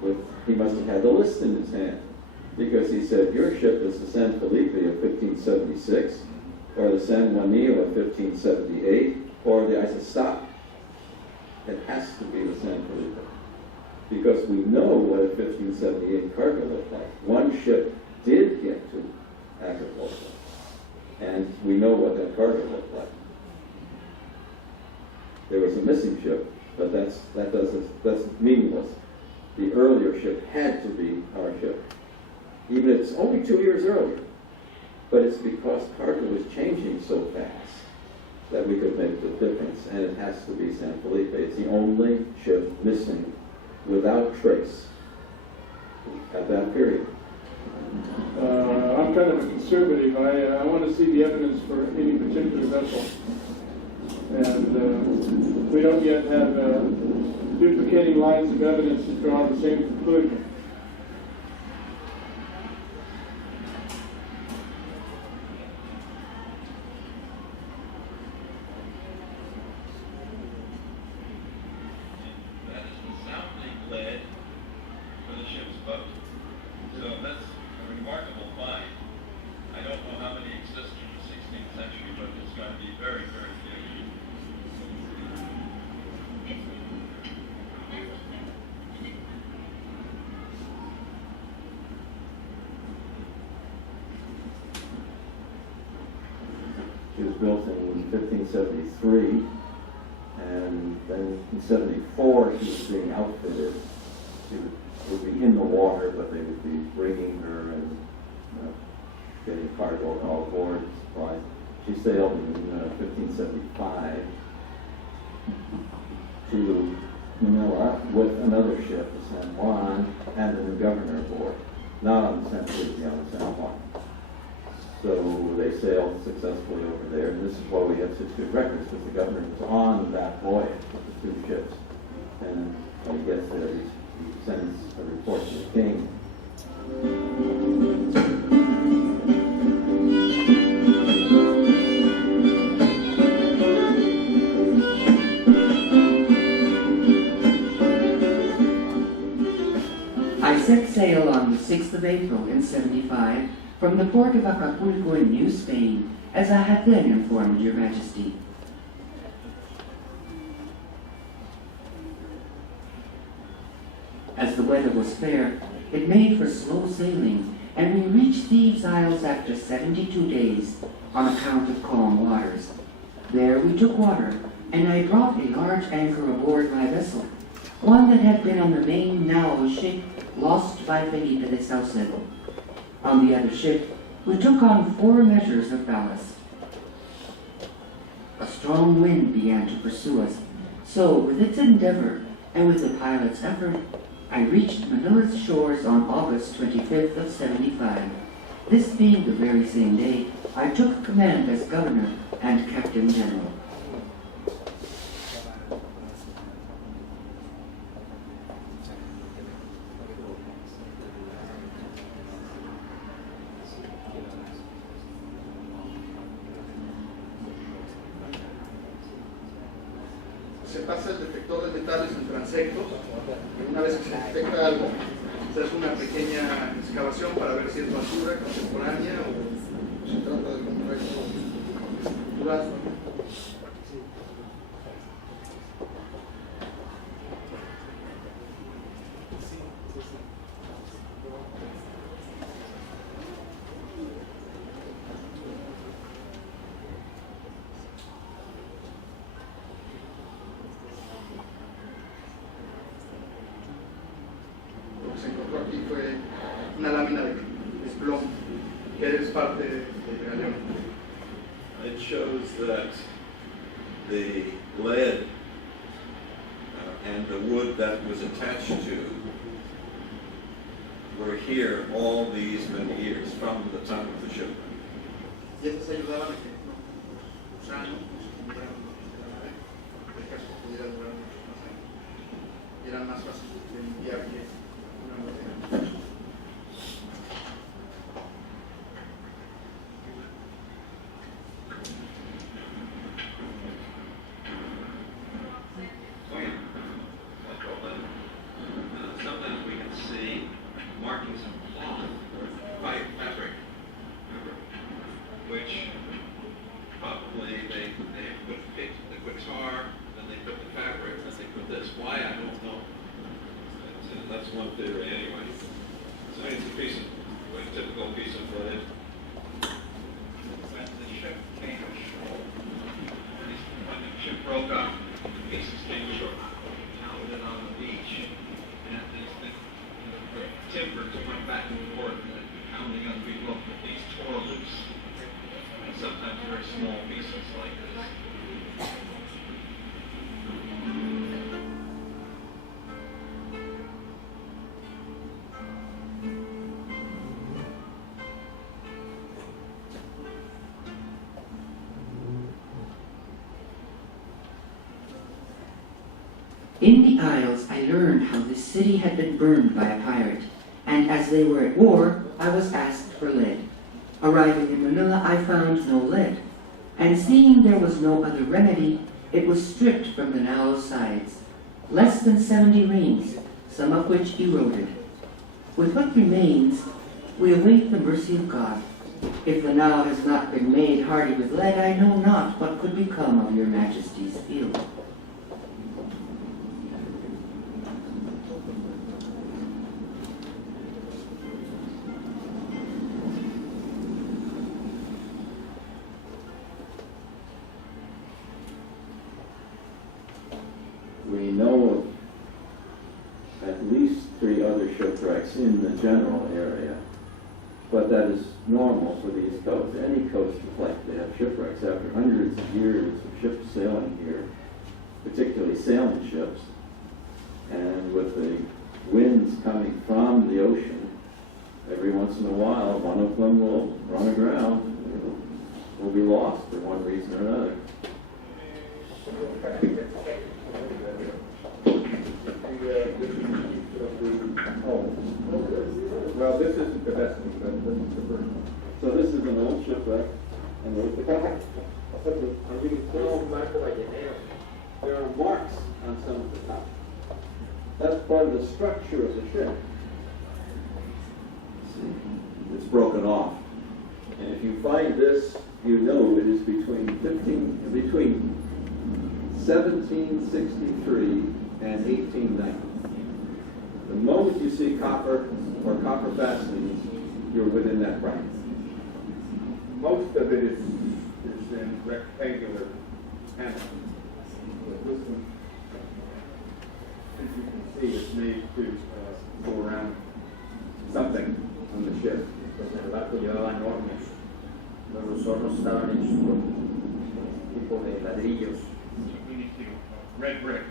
with, he must have had the list in his hand, because he said, your ship is the San Felipe of 1576, or the San Juanillo of 1578, or the, I said, stop. It has to be the San Felipe, because we know what a 1578 cargo looked like. One ship did get to Acapulco, and we know what that cargo looked like. There was a missing ship, but that's meaningless. The earlier ship had to be our ship, even if it's only 2 years earlier. But it's because cargo was changing so fast that we could make the difference, and it has to be San Felipe. It's the only ship missing without trace at that period. I'm kind of a conservative. I want to see the evidence for any particular vessel. And we don't yet have duplicating lines of evidence to draw the same conclusion. That is the sounding lead for the ship's boat. So that's a remarkable find. I don't know how many exist in the 16th century, but it's got to be very, very few. She was built in 1573, and then in 74 she was being outfitted. She would be in the water, but they would be bringing her and getting cargo all aboard, supplies. She sailed in 1575 to Manila with another ship, the San Juan, and the new governor aboard. Not on the San Felipe, on the San Juan. So they sailed successfully over there, and this is why we have such good records, because the governor was on that voyage with the two ships. And when he gets there, he sends a report to the king. I set sail on the 6th of April in 75 from the port of Acapulco in New Spain, as I had then informed Your Majesty. As the weather was fair, it made for slow sailing, and we reached these isles after 72 days on account of calm waters. There we took water, and I brought a large anchor aboard my vessel, one that had been on the main Nao ship lost by Felipe de Saucedo. On the other ship, we took on 4 measures of ballast. A strong wind began to pursue us, so with its endeavor and with the pilot's effort, I reached Manila's shores on August 25th of 75. This being the very same day, I took command as governor and captain general. Se pasa el detector de metales en transecto y una vez que se detecta algo, se hace una pequeña excavación para ver si es basura contemporánea o se trata de un resto cultural. the lead and the wood that was attached to were here all these many years from the time of the shipment. Y eso se ayudaba a que los años pudieran pudiera durar muchos más años. Y era más fácil de limpiar que una madera. Sometimes we can see markings of cloth or white fabric, which probably they put tar, then they put the fabric, then they put this. Why, I don't know. That's one theory anyway. So it's a piece of, a typical piece of lead. When the ship came ashore, when the ship broke up, pieces came ashore, pounded on the beach, and the timber went back and forth, pounding on the beach. Look, these tore loose. And sometimes very small pieces like this. In the Isles, I learned how this city had been burned by a pirate, and as they were at war, I was asked for lead. Arriving in Manila, I found no lead, and seeing there was no other remedy, it was stripped from the narrow sides. Less than 70 rings, some of which eroded. With what remains, we await the mercy of God. If the now has not been made hardy with lead, I know not what could become of your Majesty's field. We know of at least 3 other shipwrecks in the general area, but that is normal for these coasts. Any coast like they have shipwrecks after hundreds of years of ships sailing here, particularly sailing ships, and with the winds coming from the ocean, every once in a while one of them will run aground, will be lost for one reason or another. Well, this isn't the best one, but this is the first one. So this is an old shipwreck, and there are marks on some of the top. That's part of the structure of the ship. See, it's broken off. And if you find this, you know it is between 1763 and 1890. The moment you see copper or copper fastenings, you're within that bracket. Most of it is in rectangular panels. But this one, as you can see, is made to go around something on the ship. Entonces el barco llevaba hornos. Los hornos estaban hechos con tipo de ladrillos. We need to red brick.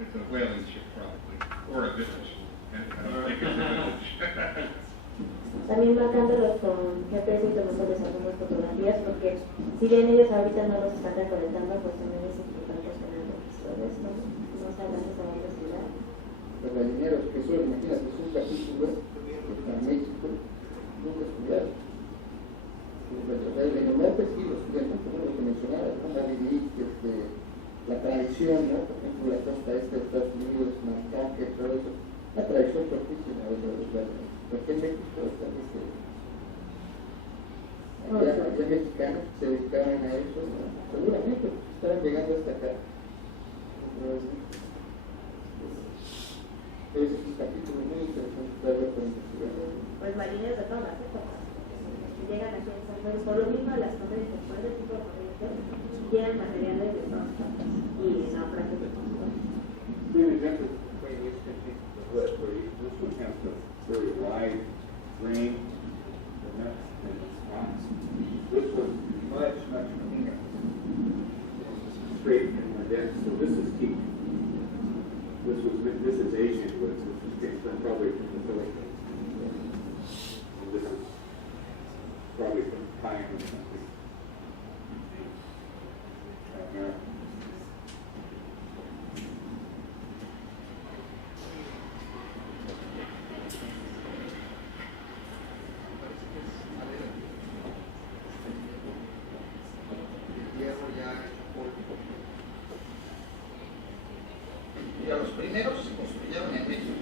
It's a whaling ship probably, or a village. And I don't think it's a village. También marcándolos con GPS y tomándoles algunas fotografías, porque si bien ellos ahorita no los están recolectando, pues también es importante tener registros, no saben esa otra ciudad. Los gallineros, que eso, imagínate, es un capítulo que está en México, nunca estudiado. El norte sí lo estudian, como lo que mencionaba, como la tradición, ¿no? Por ejemplo, la costa este de Estados Unidos, Nantucket, todo eso, la tradición fortísima de los gallineros. Porque en México están aquellos mexicanos que se dedicaban a eso, ¿no? Seguramente estaban llegando hasta acá. Pero es un capítulo muy interesante para ver con investigación. Pues marineros de todas las épocas, que llegan aquí en San Pedro, por lo mismo las familias de cualquier tipo de familias llevan materiales de todas partes y naufragios de todas partes. This one has a very wide range, and that's spots. This was much cleaner. with the States, but probably from the Philippines. And this is probably from Thailand or something. America. Y a los primeros se construyeron en México,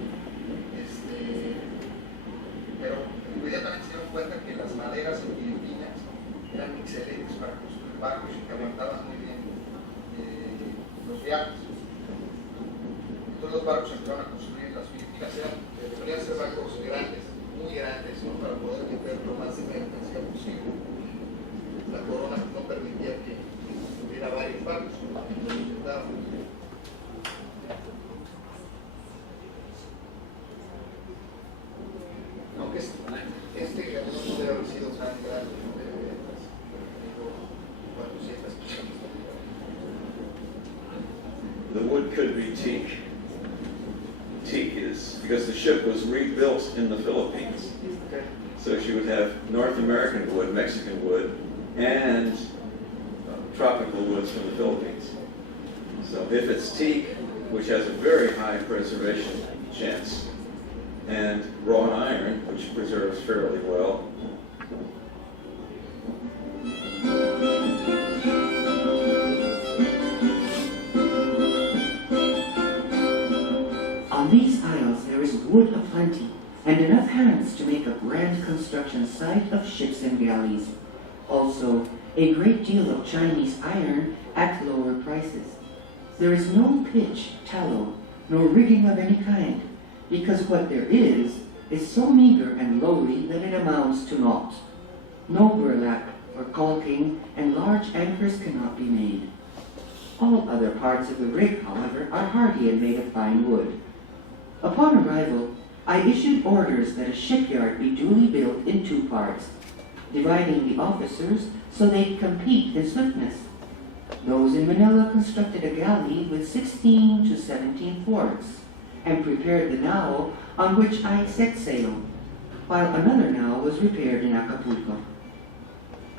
pero inmediatamente se dieron cuenta que las maderas en Filipinas eran excelentes para construir barcos y que aguantaban muy bien los viajes. Entonces los barcos empezaron a construir en las Filipinas, deberían ser barcos grandes, muy grandes, ¿no? Para poder meter lo más de mercancía posible. La corona no permitía que hubiera varios barcos, entonces aunque este galeón no debe haber sido tan grande, no debe haber tenido 400 personas. The wood could be teak. Teak is because the ship was rebuilt in the Philippines. So she would have North American wood, Mexican wood, and tropical woods from the Philippines. So if it's teak, which has a very high preservation chance, and wrought iron, which preserves fairly well. On these isles there is wood aplenty, and enough hands to make a grand construction site of ships and galleys. Also, a great deal of Chinese iron at lower prices. There is no pitch, tallow, nor rigging of any kind, because what there is so meager and lowly that it amounts to naught. No burlap for caulking, and large anchors cannot be made. All other parts of the rig, however, are hardy and made of fine wood. Upon arrival, I issued orders that a shipyard be duly built in 2 parts, dividing the officers so they compete in swiftness. Those in Manila constructed a galley with 16 to 17 forts, and prepared the nao on which I set sail, while another nao was repaired in Acapulco.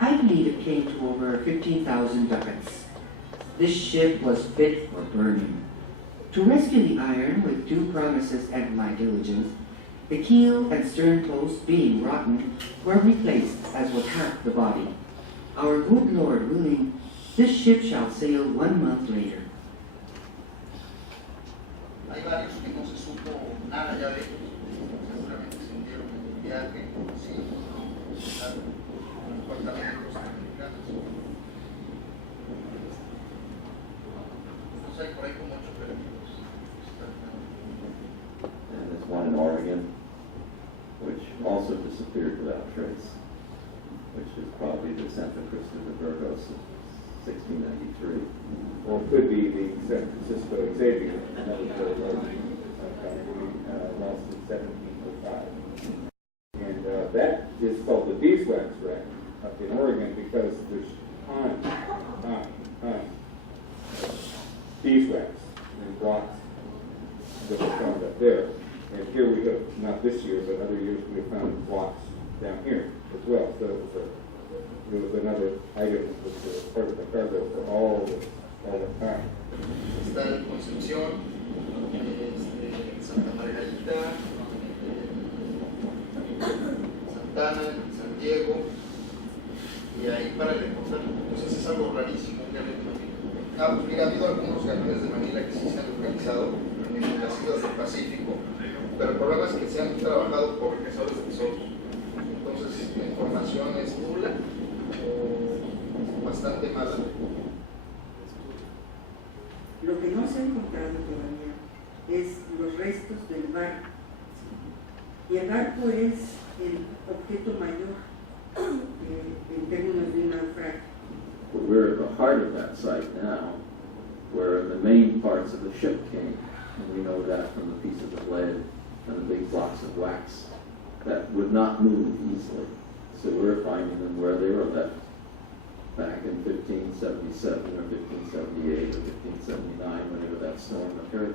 I believe it came to over 15,000 ducats. This ship was fit for burning. To rescue the iron with due promises and my diligence, the keel and stern posts being rotten were replaced as was half the body. Our good Lord willing, this ship shall sail 1 month later. Hay varios que no se supo nada ya de ellos, seguramente se hundieron en el viaje, sí, los departamentos americanos. Entonces hay por ahí como 8 peregrinos. And there's one in Oregon, which also disappeared without trace, which is probably the Santa Cruz de Burgos of 1693. Or it could be the San Francisco Xavier, another very large lost in 1705. And that is called the beeswax wreck up in Oregon because there's tons of beeswax and rocks that were found up there. And here we have, not this year, but other years we have found rocks down here as well. So it was another item that was part of the cargo for all the time. Está en Concepción, Santa Margarita, Santana, San Diego, y ahí para el encontrar. Entonces es algo rarísimo, un galeón de Manila. Mira, ha habido algunos galeones de Manila que sí se han localizado en las islas del Pacífico, pero el problema es que se han trabajado por pescadores de tesoros. Entonces la información es nula o bastante mala. Lo que no se ha encontrado todavía es los restos del barco. Y el barco es el objeto mayor en términos de un naufragio. But we're at the heart of that site now, where the main parts of the ship came. And we know that from the pieces of lead and the big blocks of wax that would not move easily. So we're finding them where they were left back in 1577 or 1578 or 1579, whenever that storm occurred.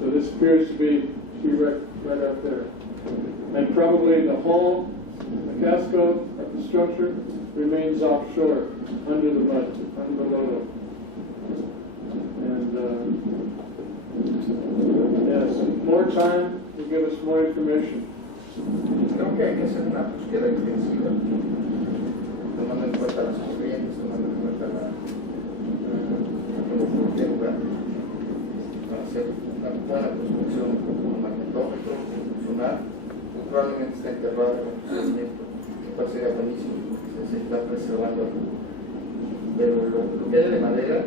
So this appears to be be right up there. And probably the hull, the casco of the structure remains offshore, under the mud, under the lodo. And yes, more time will give us more information. Creo que hay que hacer una búsqueda intensiva, tomando en cuenta las corrientes, tomando en cuenta la topografía del lugar, para hacer una buena construcción con un magnetómetro funcional. Probablemente está enterrado con un sedimento, lo cual sería buenísimo, porque se está preservando. Pero lo que hay de madera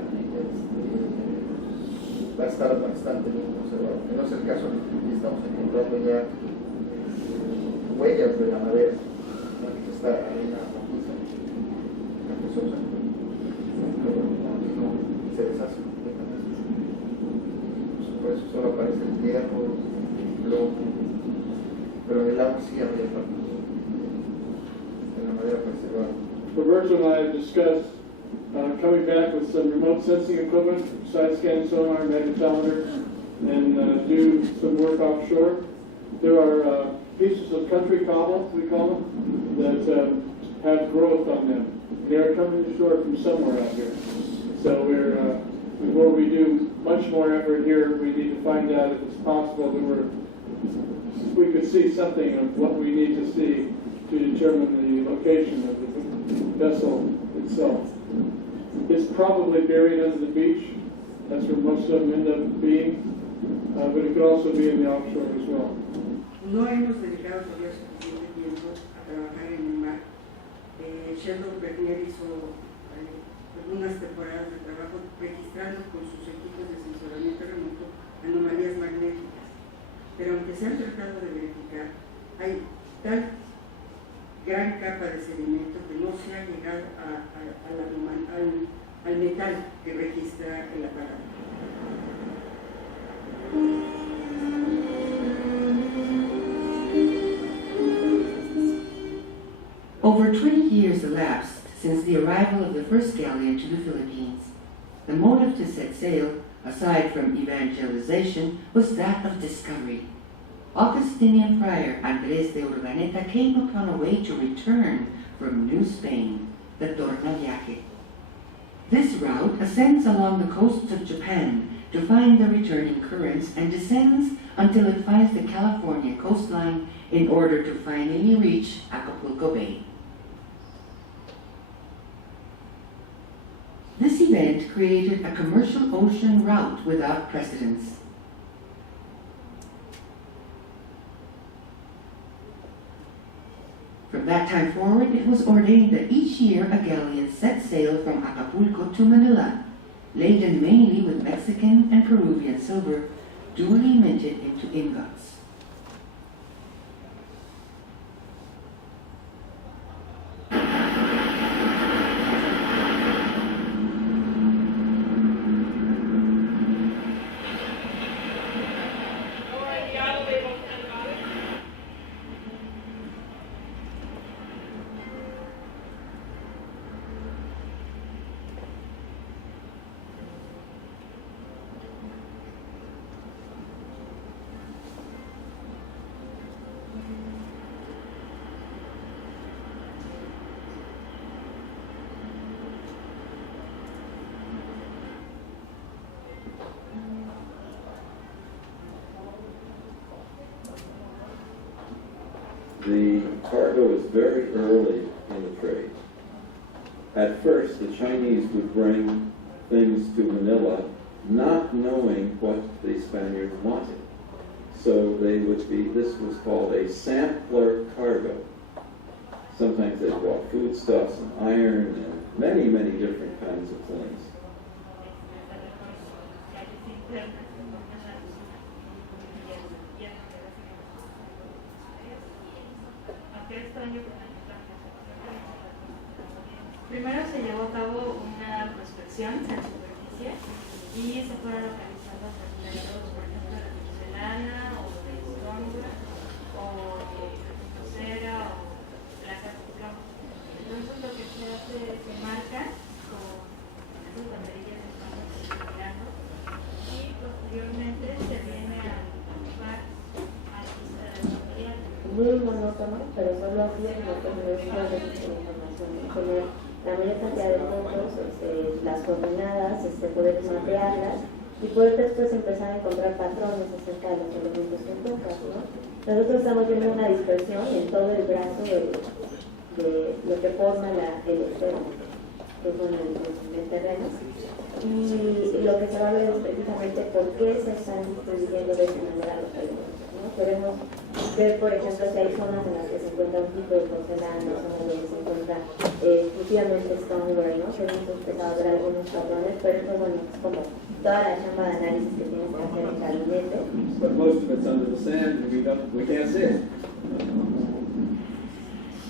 va a estar bastante bien conservado. Que no es el caso, aquí estamos encontrando ya huellas de la madera, ¿no? Que está ahí en la maquisa, la pesosa, pero no se deshace completamente. Por eso solo aparece el hierro, el plomo, pero en el agua sí habría parte de la madera preservada. Roberto and I have discussed coming back with some remote sensing equipment, side scan sonar, magnetometer, and do some work offshore. There are pieces of country cobble, we call them, that have growth on them. They are coming ashore from somewhere out here. So before we do much more effort here, we need to find out if it's possible that we could see something of what we need to see to determine the location of the vessel itself. It's probably buried under the beach. That's where most of them end up being. But it could also be in the offshore as well. No hemos dedicado todavía suficiente tiempo a trabajar en el mar. Sheldon Bernier hizo algunas temporadas de trabajo registrando con sus equipos de sensoramiento remoto anomalías magnéticas. Pero aunque se han tratado de verificar, hay tal gran capa de sedimento que no se ha llegado al metal que registra el aparato. Over 20 years elapsed since the arrival of the first galleon to the Philippines. The motive to set sail, aside from evangelization, was that of discovery. Augustinian friar Andrés de Urdaneta came upon a way to return from New Spain, the Tornaviaje. This route ascends along the coasts of Japan to find the returning currents and descends until it finds the California coastline in order to finally reach Acapulco Bay. This event created a commercial ocean route without precedence. From that time forward, it was ordained that each year a galleon set sail from Acapulco to Manila, laden mainly with Mexican and Peruvian silver, duly minted into ingots. The cargo is very early in the trade. At first, the Chinese would bring things to Manila not knowing what the Spaniards wanted. So they would be, this was called a sampler cargo. Sometimes they brought foodstuffs and iron and many, many different kinds of things. Primero se llevó a cabo una prospección en superficie y se fueron localizando fragmentos, por ejemplo, de porcelana o de estómago o de cera o placas de plomo. Entonces lo que se hace es se marca con esas banderillas de plomo y posteriormente se viene a ocupar costo, ¿no? Pero solo así es como tener una registro de información, ¿no? Tener la mayor cantidad de fotos, las coordenadas, poder mapearlas y poder después empezar a encontrar patrones acerca de los elementos que encuentras, ¿no? Nosotros estamos viendo una dispersión en todo el brazo de lo que forma el externo, que es bueno, el terreno. Y lo que se va a ver es precisamente por qué se están distribuyendo de esa manera los elementos, ¿no? Queremos ver, por ejemplo, si hay zonas en las que se encuentra un tipo de porcelana, zonas donde se encuentra exclusivamente stoneware, ¿no? Queremos empezar a ver algunos patrones, pero eso, bueno, es como toda la chamba de análisis que tienes que hacer en gabinete. But most of it's under the sand, and we can't see it.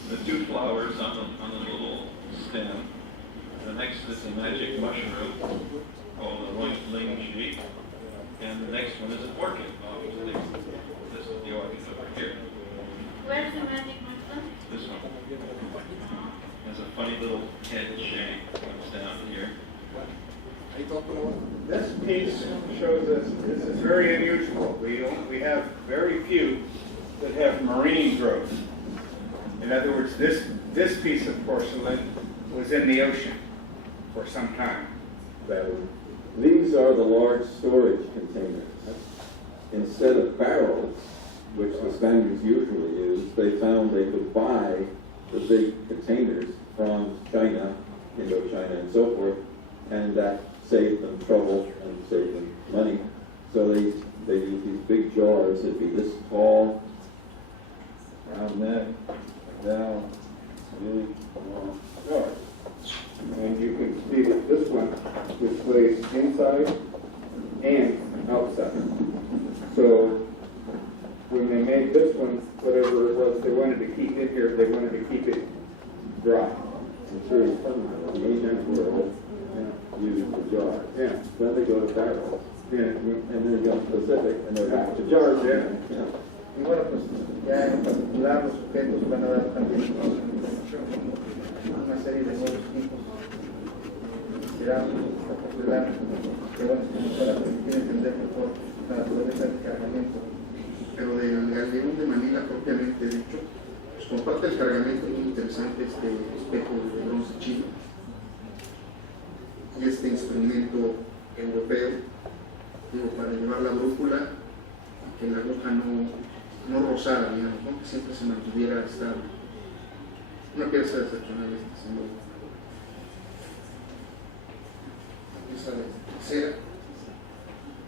The two flowers on the little stem. The next is a magic mushroom called a ling sheep. And the next one is an orchid. This is the orchid over here. Where's the magic mushroom? This one. Has a funny little head shank that comes down here. This piece shows us this is very unusual. We have very few that have marine growth. In other words, this piece of porcelain was in the ocean for some time. These are the large storage containers. Instead of barrels, which the Spaniards usually used, they found they could buy the big containers from China, Indochina, and so forth, and that saved them trouble and saved them money. So they use these big jars that'd be this tall, round neck, down, really long jars. And you can see that this one was placed inside and outside. So when they made this one, whatever it was they wanted to keep in here, they wanted to keep it dry. I'm sure it's funny, the ancient world used the jars. Yeah. Then they go to barrels. Yeah. And then they go to Pacific, and they're back to jars. Yeah. Y bueno, pues ya en particular los sujetos van a dar también una serie de nuevos tipos inspirados esta propiedad que bueno, que nos van a permitir entender mejor la naturaleza del cargamento. Pero del galeón de Manila propiamente dicho, pues comparte el cargamento muy interesante este espejo de bronce chino y este instrumento europeo, digo, para llevar la brújula y que la aguja no rozara, digamos, ¿no? Que siempre se mantuviera estable. Una pieza excepcional sin duda. Una pieza de cera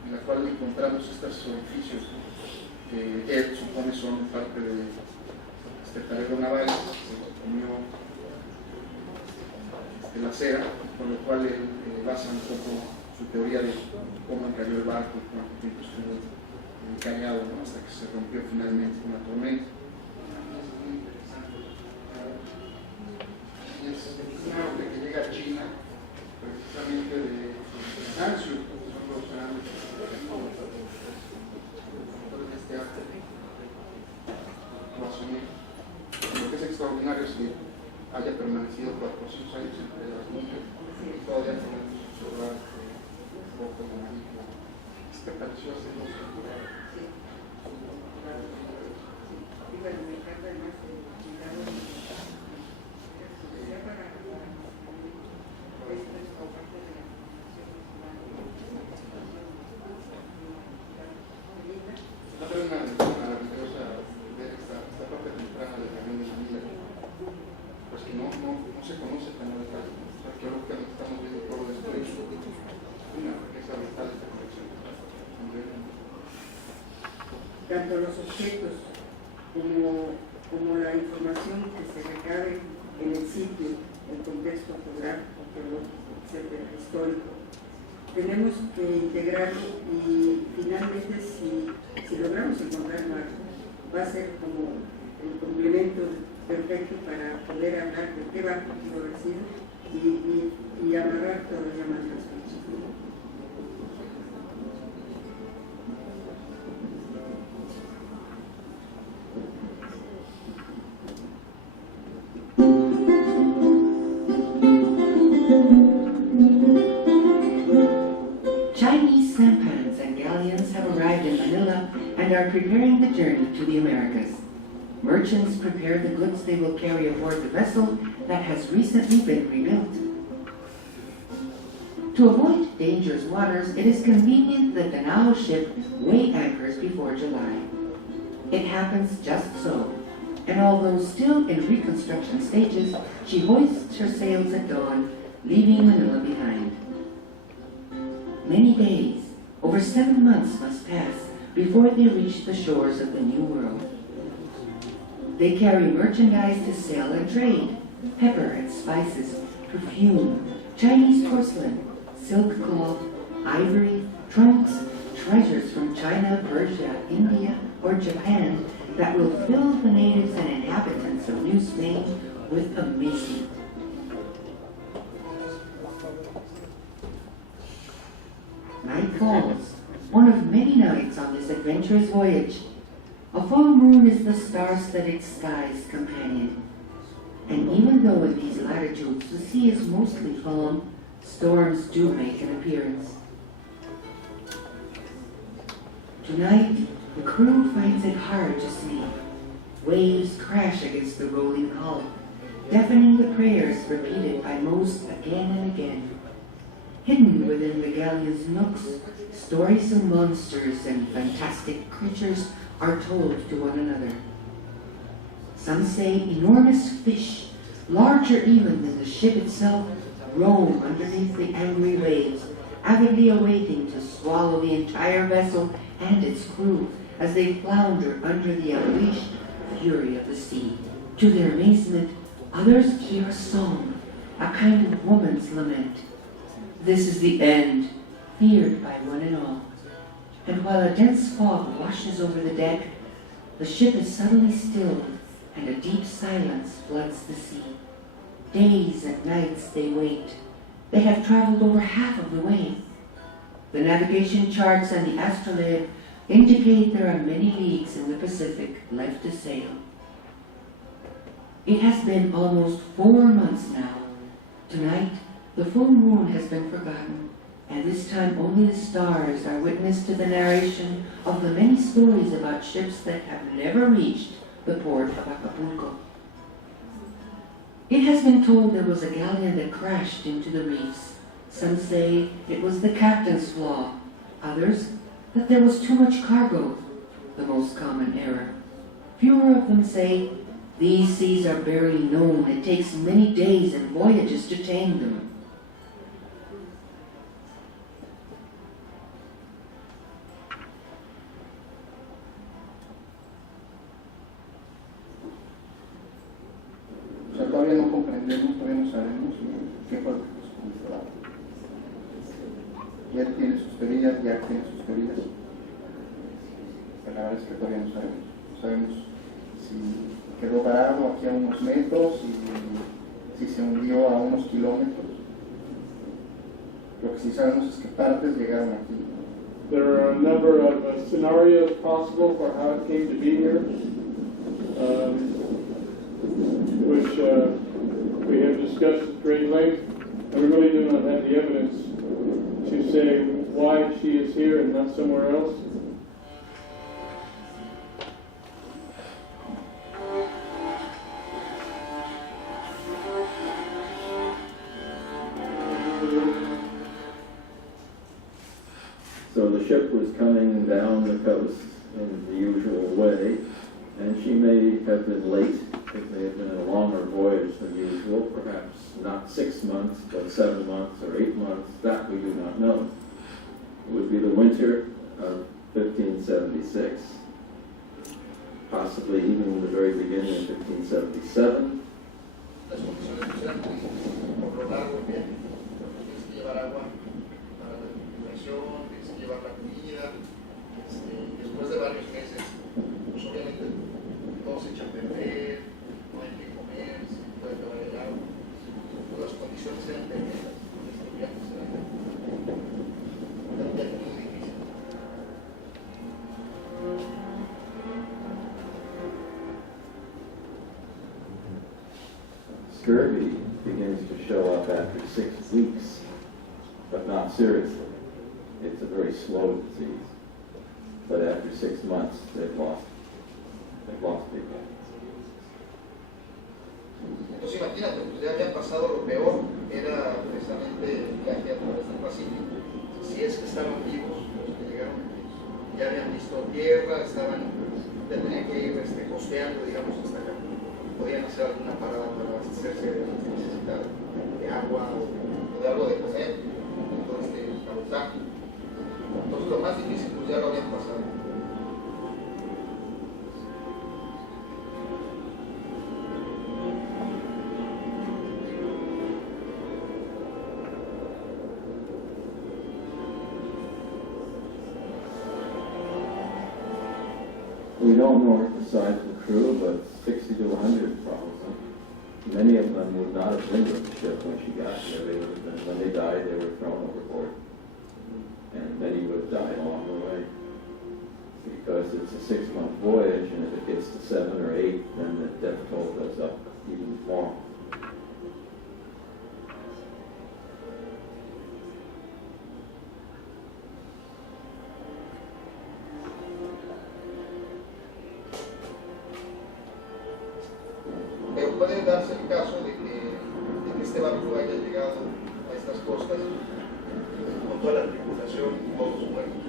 en la cual encontramos estos orificios que él supone son parte de este talego naval que se comió la cera, con lo cual él basa un poco su teoría de cómo cayó el barco y cuánto tiempo estuvo encallado, ¿no? Hasta que se rompió finalmente con la tormenta. Y es un arte que llega a China precisamente de Nancio, que son los grandes autores de este arte. Lo que es extraordinario es que haya permanecido 400 años entre las nubes y todavía tenemos observar poco de magia. ¿Qué te pareció hacer los tanto los objetos como la información que se recabe en el sitio, el contexto fotográfico, arqueológico, etcétera, histórico. Tenemos que integrarlo y finalmente si logramos encontrar algo, va a ser como el complemento perfecto para poder hablar de qué barco pudo haber sido y amarrar todavía más las fechas. Chinese sampans and galleons have arrived in Manila and are preparing the journey to the Americas. merchants prepare the goods they will carry aboard the vessel that has recently been rebuilt. To avoid dangerous waters, it is convenient that the Nao ship weigh anchors before July. It happens just so, and although still in reconstruction stages, she hoists her sails at dawn, leaving Manila behind. Many days, over 7 months, must pass before they reach the shores of the New World. They carry merchandise to sell and trade: pepper and spices, perfume, Chinese porcelain, silk cloth, ivory, trunks, treasures from China, Persia, India, or Japan that will fill the natives and inhabitants of New Spain with amazement. Night falls, one of many nights on this adventurous voyage. A full moon is the star-studded sky's companion. And even though in these latitudes the sea is mostly calm, storms do make an appearance. Tonight, the crew finds it hard to sleep. Waves crash against the rolling hull, deafening the prayers repeated by most again and again. Hidden within the galleon's nooks, storiesome monsters and fantastic creatures are told to one another. Some say enormous fish, larger even than the ship itself, roam underneath the angry waves, avidly awaiting to swallow the entire vessel and its crew as they flounder under the unleashed fury of the sea. To their amazement, others hear a song, a kind of woman's lament. This is the end, feared by one and all. And while a dense fog washes over the deck, the ship is suddenly stilled, and a deep silence floods the sea. Days and nights they wait. They have traveled over half of the way. The navigation charts and the astrolabe indicate there are many leagues in the Pacific left to sail. It has been almost 4 months now. Tonight, the full moon has been forgotten, and this time only the stars are witness to the narration of the many stories about ships that have never reached the port of Acapulco. It has been told there was a galleon that crashed into the reefs. Some say it was the captain's flaw, others that there was too much cargo, the most common error. Fewer of them say these seas are barely known, it takes many days and voyages to tame them. O sea, todavía no comprendemos, todavía no sabemos qué fue lo que sucedió. Ya tiene sus teorías, pero la verdad es que todavía no sabemos. No sabemos si quedó varado aquí a unos metros, si se hundió a unos kilómetros. Lo que sí sabemos es que partes llegaron aquí. There are a number of scenarios possible for how it came to be here, which we have discussed at great length, and we really do not have the evidence to say why she is here and not somewhere else. So the ship was coming down the coast in the usual way, and she may have been late. It may have been a longer voyage than usual, perhaps not 6 months, but 7 months or 8 months. That we do not know. It would be the winter of 1576, possibly even the very beginning of 1577. Las condiciones eran por lo largo que tienes que llevar agua para la refrigeración, tienes que llevar la comida. Después de varios meses, pues obviamente todo se echa a perder, no hay que comer, se puede acabar el agua. Las condiciones eran tremendas, estos viajes eran muy difíciles. Scurvy begins to show up after 6 weeks, but not seriously. It's a very slow disease. But after 6 months, they've lost people. Entonces imagínate, pues ya había pasado lo peor, era precisamente el viaje a través del Pacífico. Si es que estaban vivos los que llegaron aquí, ya habían visto tierra, ya tenían que ir costeando, digamos, hasta acá. Podían hacer alguna parada para abastecerse de lo que necesitaban, de agua o de algo de comer, entonces cabotaje. Entonces lo más difícil pues ya lo habían pasado. We don't know the size of the crew, but 60 to 100 probably. Many of them would not have been with the ship when she got here. They would have been, when they died, they were thrown overboard. And many would have died along the way. Because it's a 6-month voyage, and if it gets to 7 or 8, then the death toll goes up even more. Pero puede darse el caso de que este barco haya llegado a estas costas con toda la tripulación y todos muertos.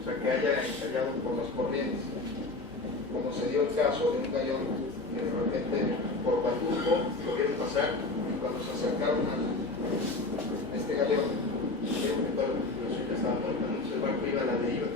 O sea, que haya encallado por las corrientes. Como se dio el caso de un galeón que de repente por Batuco lo vieron pasar y cuando se acercaron a este galeón, vieron que toda la tripulación ya estaba muerta. Entonces el barco iba a la deriva.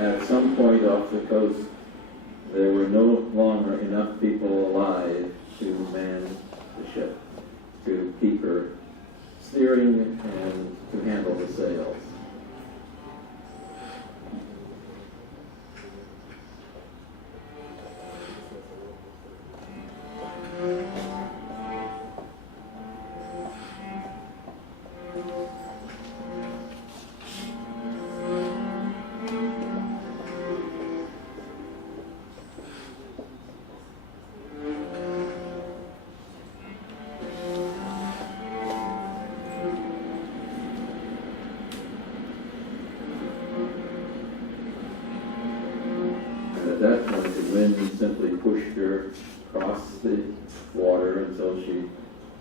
At some point off the coast, there were no longer enough people alive to man the ship, to keep her steering and to handle the sails. At that point, the wind simply pushed her across the water until she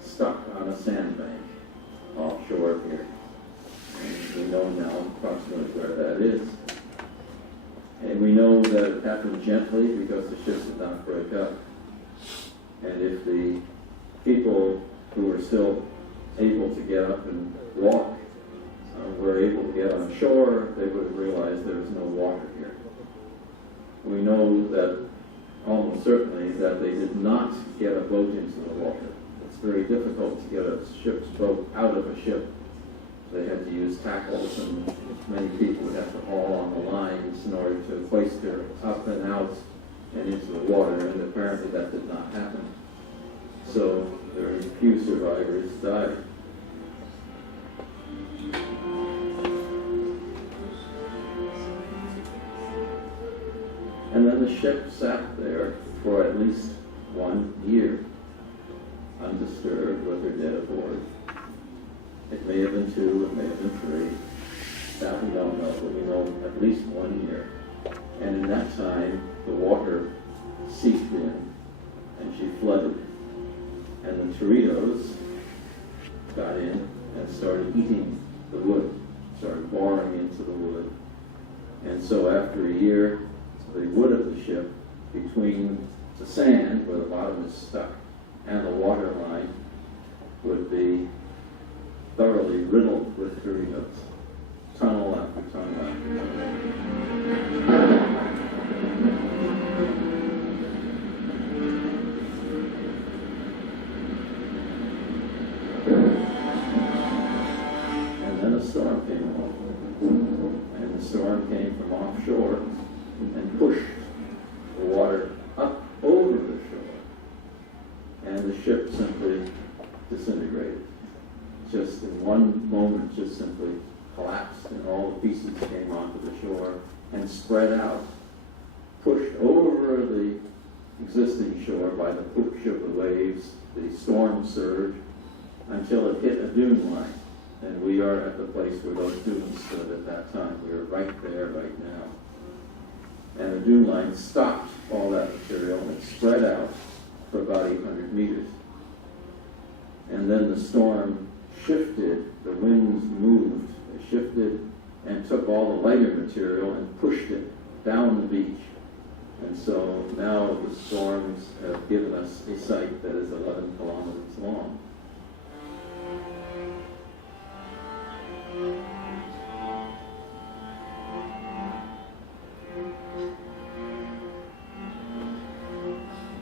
stuck on a sandbank offshore here. And we know now approximately where that is. And we know that it happened gently because the ship did not break up. And if the people who were still able to get up and walk were able to get on shore, they would have realized there was no water here. We know that almost certainly that they did not get a boat into the water. It's very difficult to get a ship's boat out of a ship. They had to use tackles, and many people would have to haul on the lines in order to hoist her up and out and into the water, and apparently that did not happen. So very few survivors died. And then the ship sat there for at least 1 year, undisturbed with her dead aboard. It may have been 2, it may have been 3. That we don't know, but we know at least 1 year. And in that time, the water seeped in, and she flooded. And the Torritos got in and started eating the wood, started boring into the wood. And so after a year, the wood of the ship, between the sand, where the bottom is stuck, and the water line, would be thoroughly riddled with Torritos, tunnel after tunnel after tunnel. And then a storm came along, and the storm came from offshore and pushed the water up over the shore, and the ship simply disintegrated. Just in one moment, just simply collapsed, and all the pieces came onto the shore and spread out existing shore by the push of the waves, the storm surge, until it hit a dune line. And we are at the place where those dunes stood at that time. We are right there right now. And the dune line stopped all that material and it spread out for about 800 meters. And then the storm shifted, the winds moved, they shifted and took all the lighter material and pushed it down the beach. And so now the storms have given us a site that is 11 kilometers long.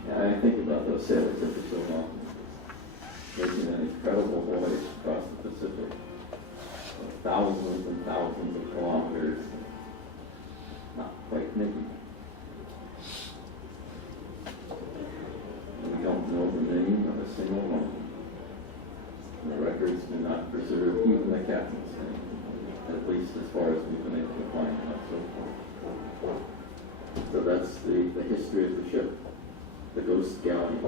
Yeah, I think about those sailors every so often, making an incredible voyage across the Pacific, thousands and thousands of kilometers, not quite making. We don't know the name of a single one. The records do not preserve even the captain's name, at least as far as we've been able to find it and so forth. So that's the history of the ship, the Ghost Galleon.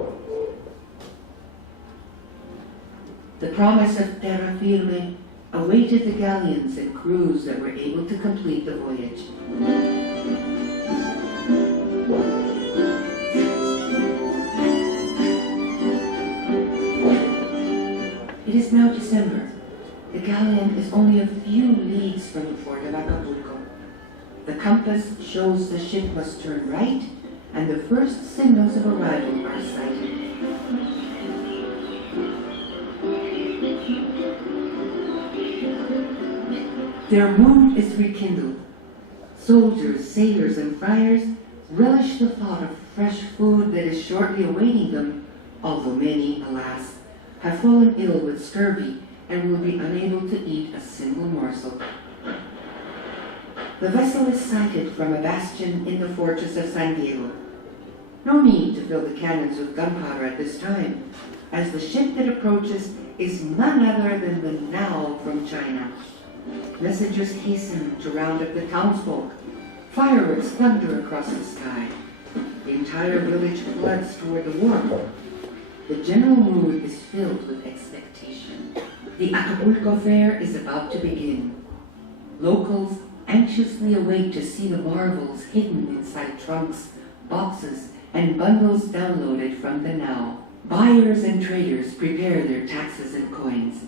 The promise of terra firme awaited the galleons and crews that were able to complete the voyage. It is now December. The galleon is only a few leagues from the port of Acapulco. The compass shows the ship must turn right, and the first signals of arrival are sighted. Their mood is rekindled. Soldiers, sailors, and friars relish the thought of fresh food that is shortly awaiting them, although many, alas, have fallen ill with scurvy and will be unable to eat a single morsel. The vessel is sighted from a bastion in the fortress of San Diego. No need to fill the cannons with gunpowder at this time, as the ship that approaches is none other than the Now from China. Messengers hasten to round up the townsfolk. Fireworks thunder across the sky. The entire village floods toward the wharf. The general mood is filled with expectation. The Acapulco Fair is about to begin. Locals anxiously await to see the marvels hidden inside trunks, boxes, and bundles downloaded from the Now. Buyers and traders prepare their taxes and coins.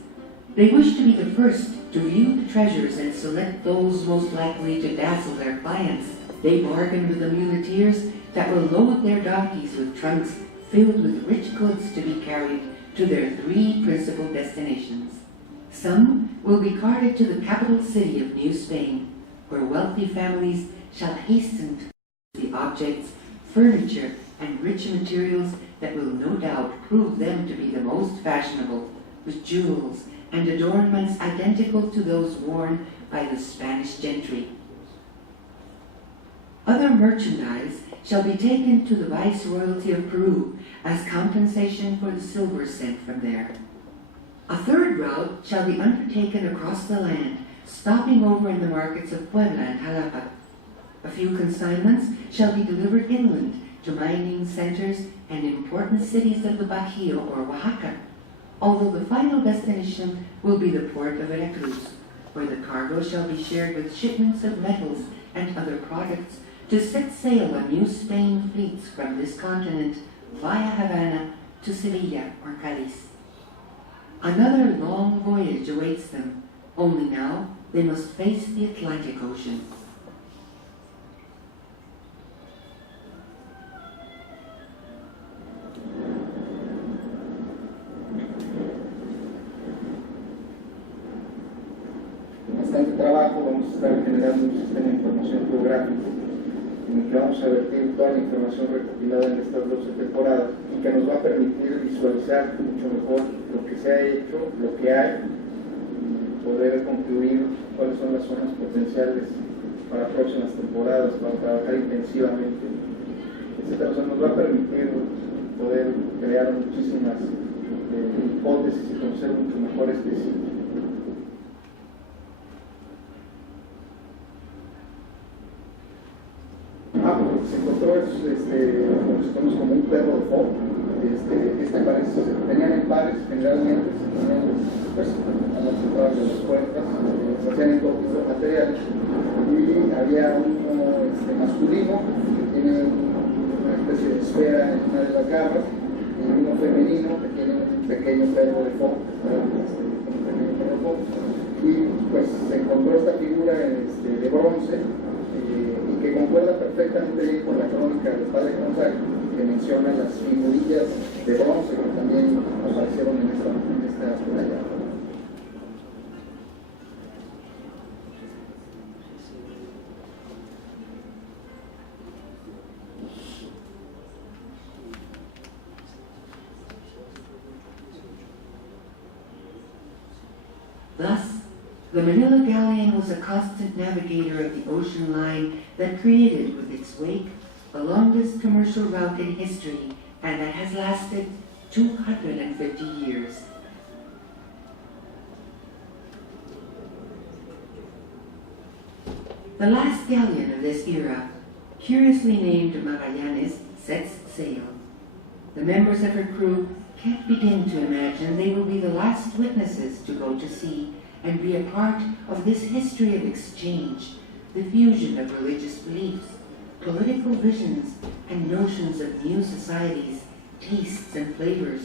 They wish to be the first to view the treasures and select those most likely to dazzle their clients. They bargain with the muleteers that will load their donkeys with trunks filled with rich goods to be carried to their 3 principal destinations. Some will be carted to the capital city of New Spain, where wealthy families shall hasten to the objects, furniture, and rich materials that will no doubt prove them to be the most fashionable, with jewels and adornments identical to those worn by the Spanish gentry. Other merchandise shall be taken to the Viceroyalty of Peru as compensation for the silver sent from there. A third route shall be undertaken across the land, stopping over in the markets of Puebla and Jalapa. A few consignments shall be delivered inland to mining centers and important cities of the Bajío or Oaxaca, although the final destination will be the port of Veracruz, where the cargo shall be shared with shipments of metals and other products to set sail on New Spain fleets from this continent via Havana to Sevilla or Cadiz. Another long voyage awaits them, only now they must face the Atlantic Ocean. En este trabajo vamos a estar generando un sistema de información geográfico en el que vamos a vertir toda la información recopilada en estas 12 temporadas y que nos va a permitir visualizar mucho mejor lo que se ha hecho, lo que hay, y poder concluir cuáles son las zonas potenciales para próximas temporadas, para trabajar intensivamente, etc. O sea, nos va a permitir poder crear muchísimas hipótesis y conocer mucho mejor este sitio. Se encontró conocemos como un perro de foc. Venían en pares, generalmente se ponían pues, a las entradas de las puertas, se hacían en todo tipo de materiales, y había uno masculino que tiene una especie de esfera en una de las garras, y uno femenino que tiene un pequeño perro de foc, y pues se encontró esta figura de bronce, y que concuerda perfectamente bien con la crónica del padre González, que menciona las figurillas de bronce que también aparecieron en esta playa. Thus, the Manila Galleon was a constant navigator of the ocean line that created with its wake the longest commercial route in history, and that has lasted 250 years. The last galleon of this era, curiously named Magallanes, sets sail. The members of her crew can't begin to imagine they will be the last witnesses to go to sea and be a part of this history of exchange, the fusion of religious beliefs, political visions, and notions of new societies, tastes and flavors,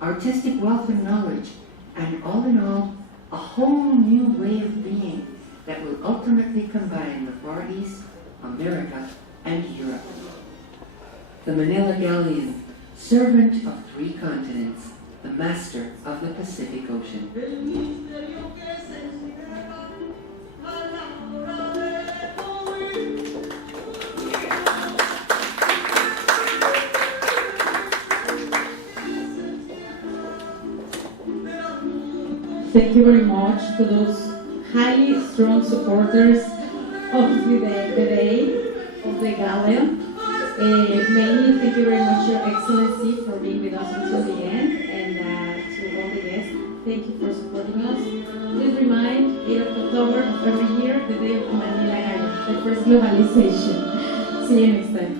artistic wealth and knowledge, and all in all, a whole new way of being that will ultimately combine the Far East, America, and Europe. The Manila Galleon, servant of 3 continents, the master of the Pacific Ocean. Thank you very much to those highly strong supporters of the day of the Galleon. Mainly, thank you very much, Your Excellency, for being with us until the end, and to all the guests, thank you for supporting us. Please remind 8th of October of every year, the day of the Manila Galleon, the first globalization. See you next time.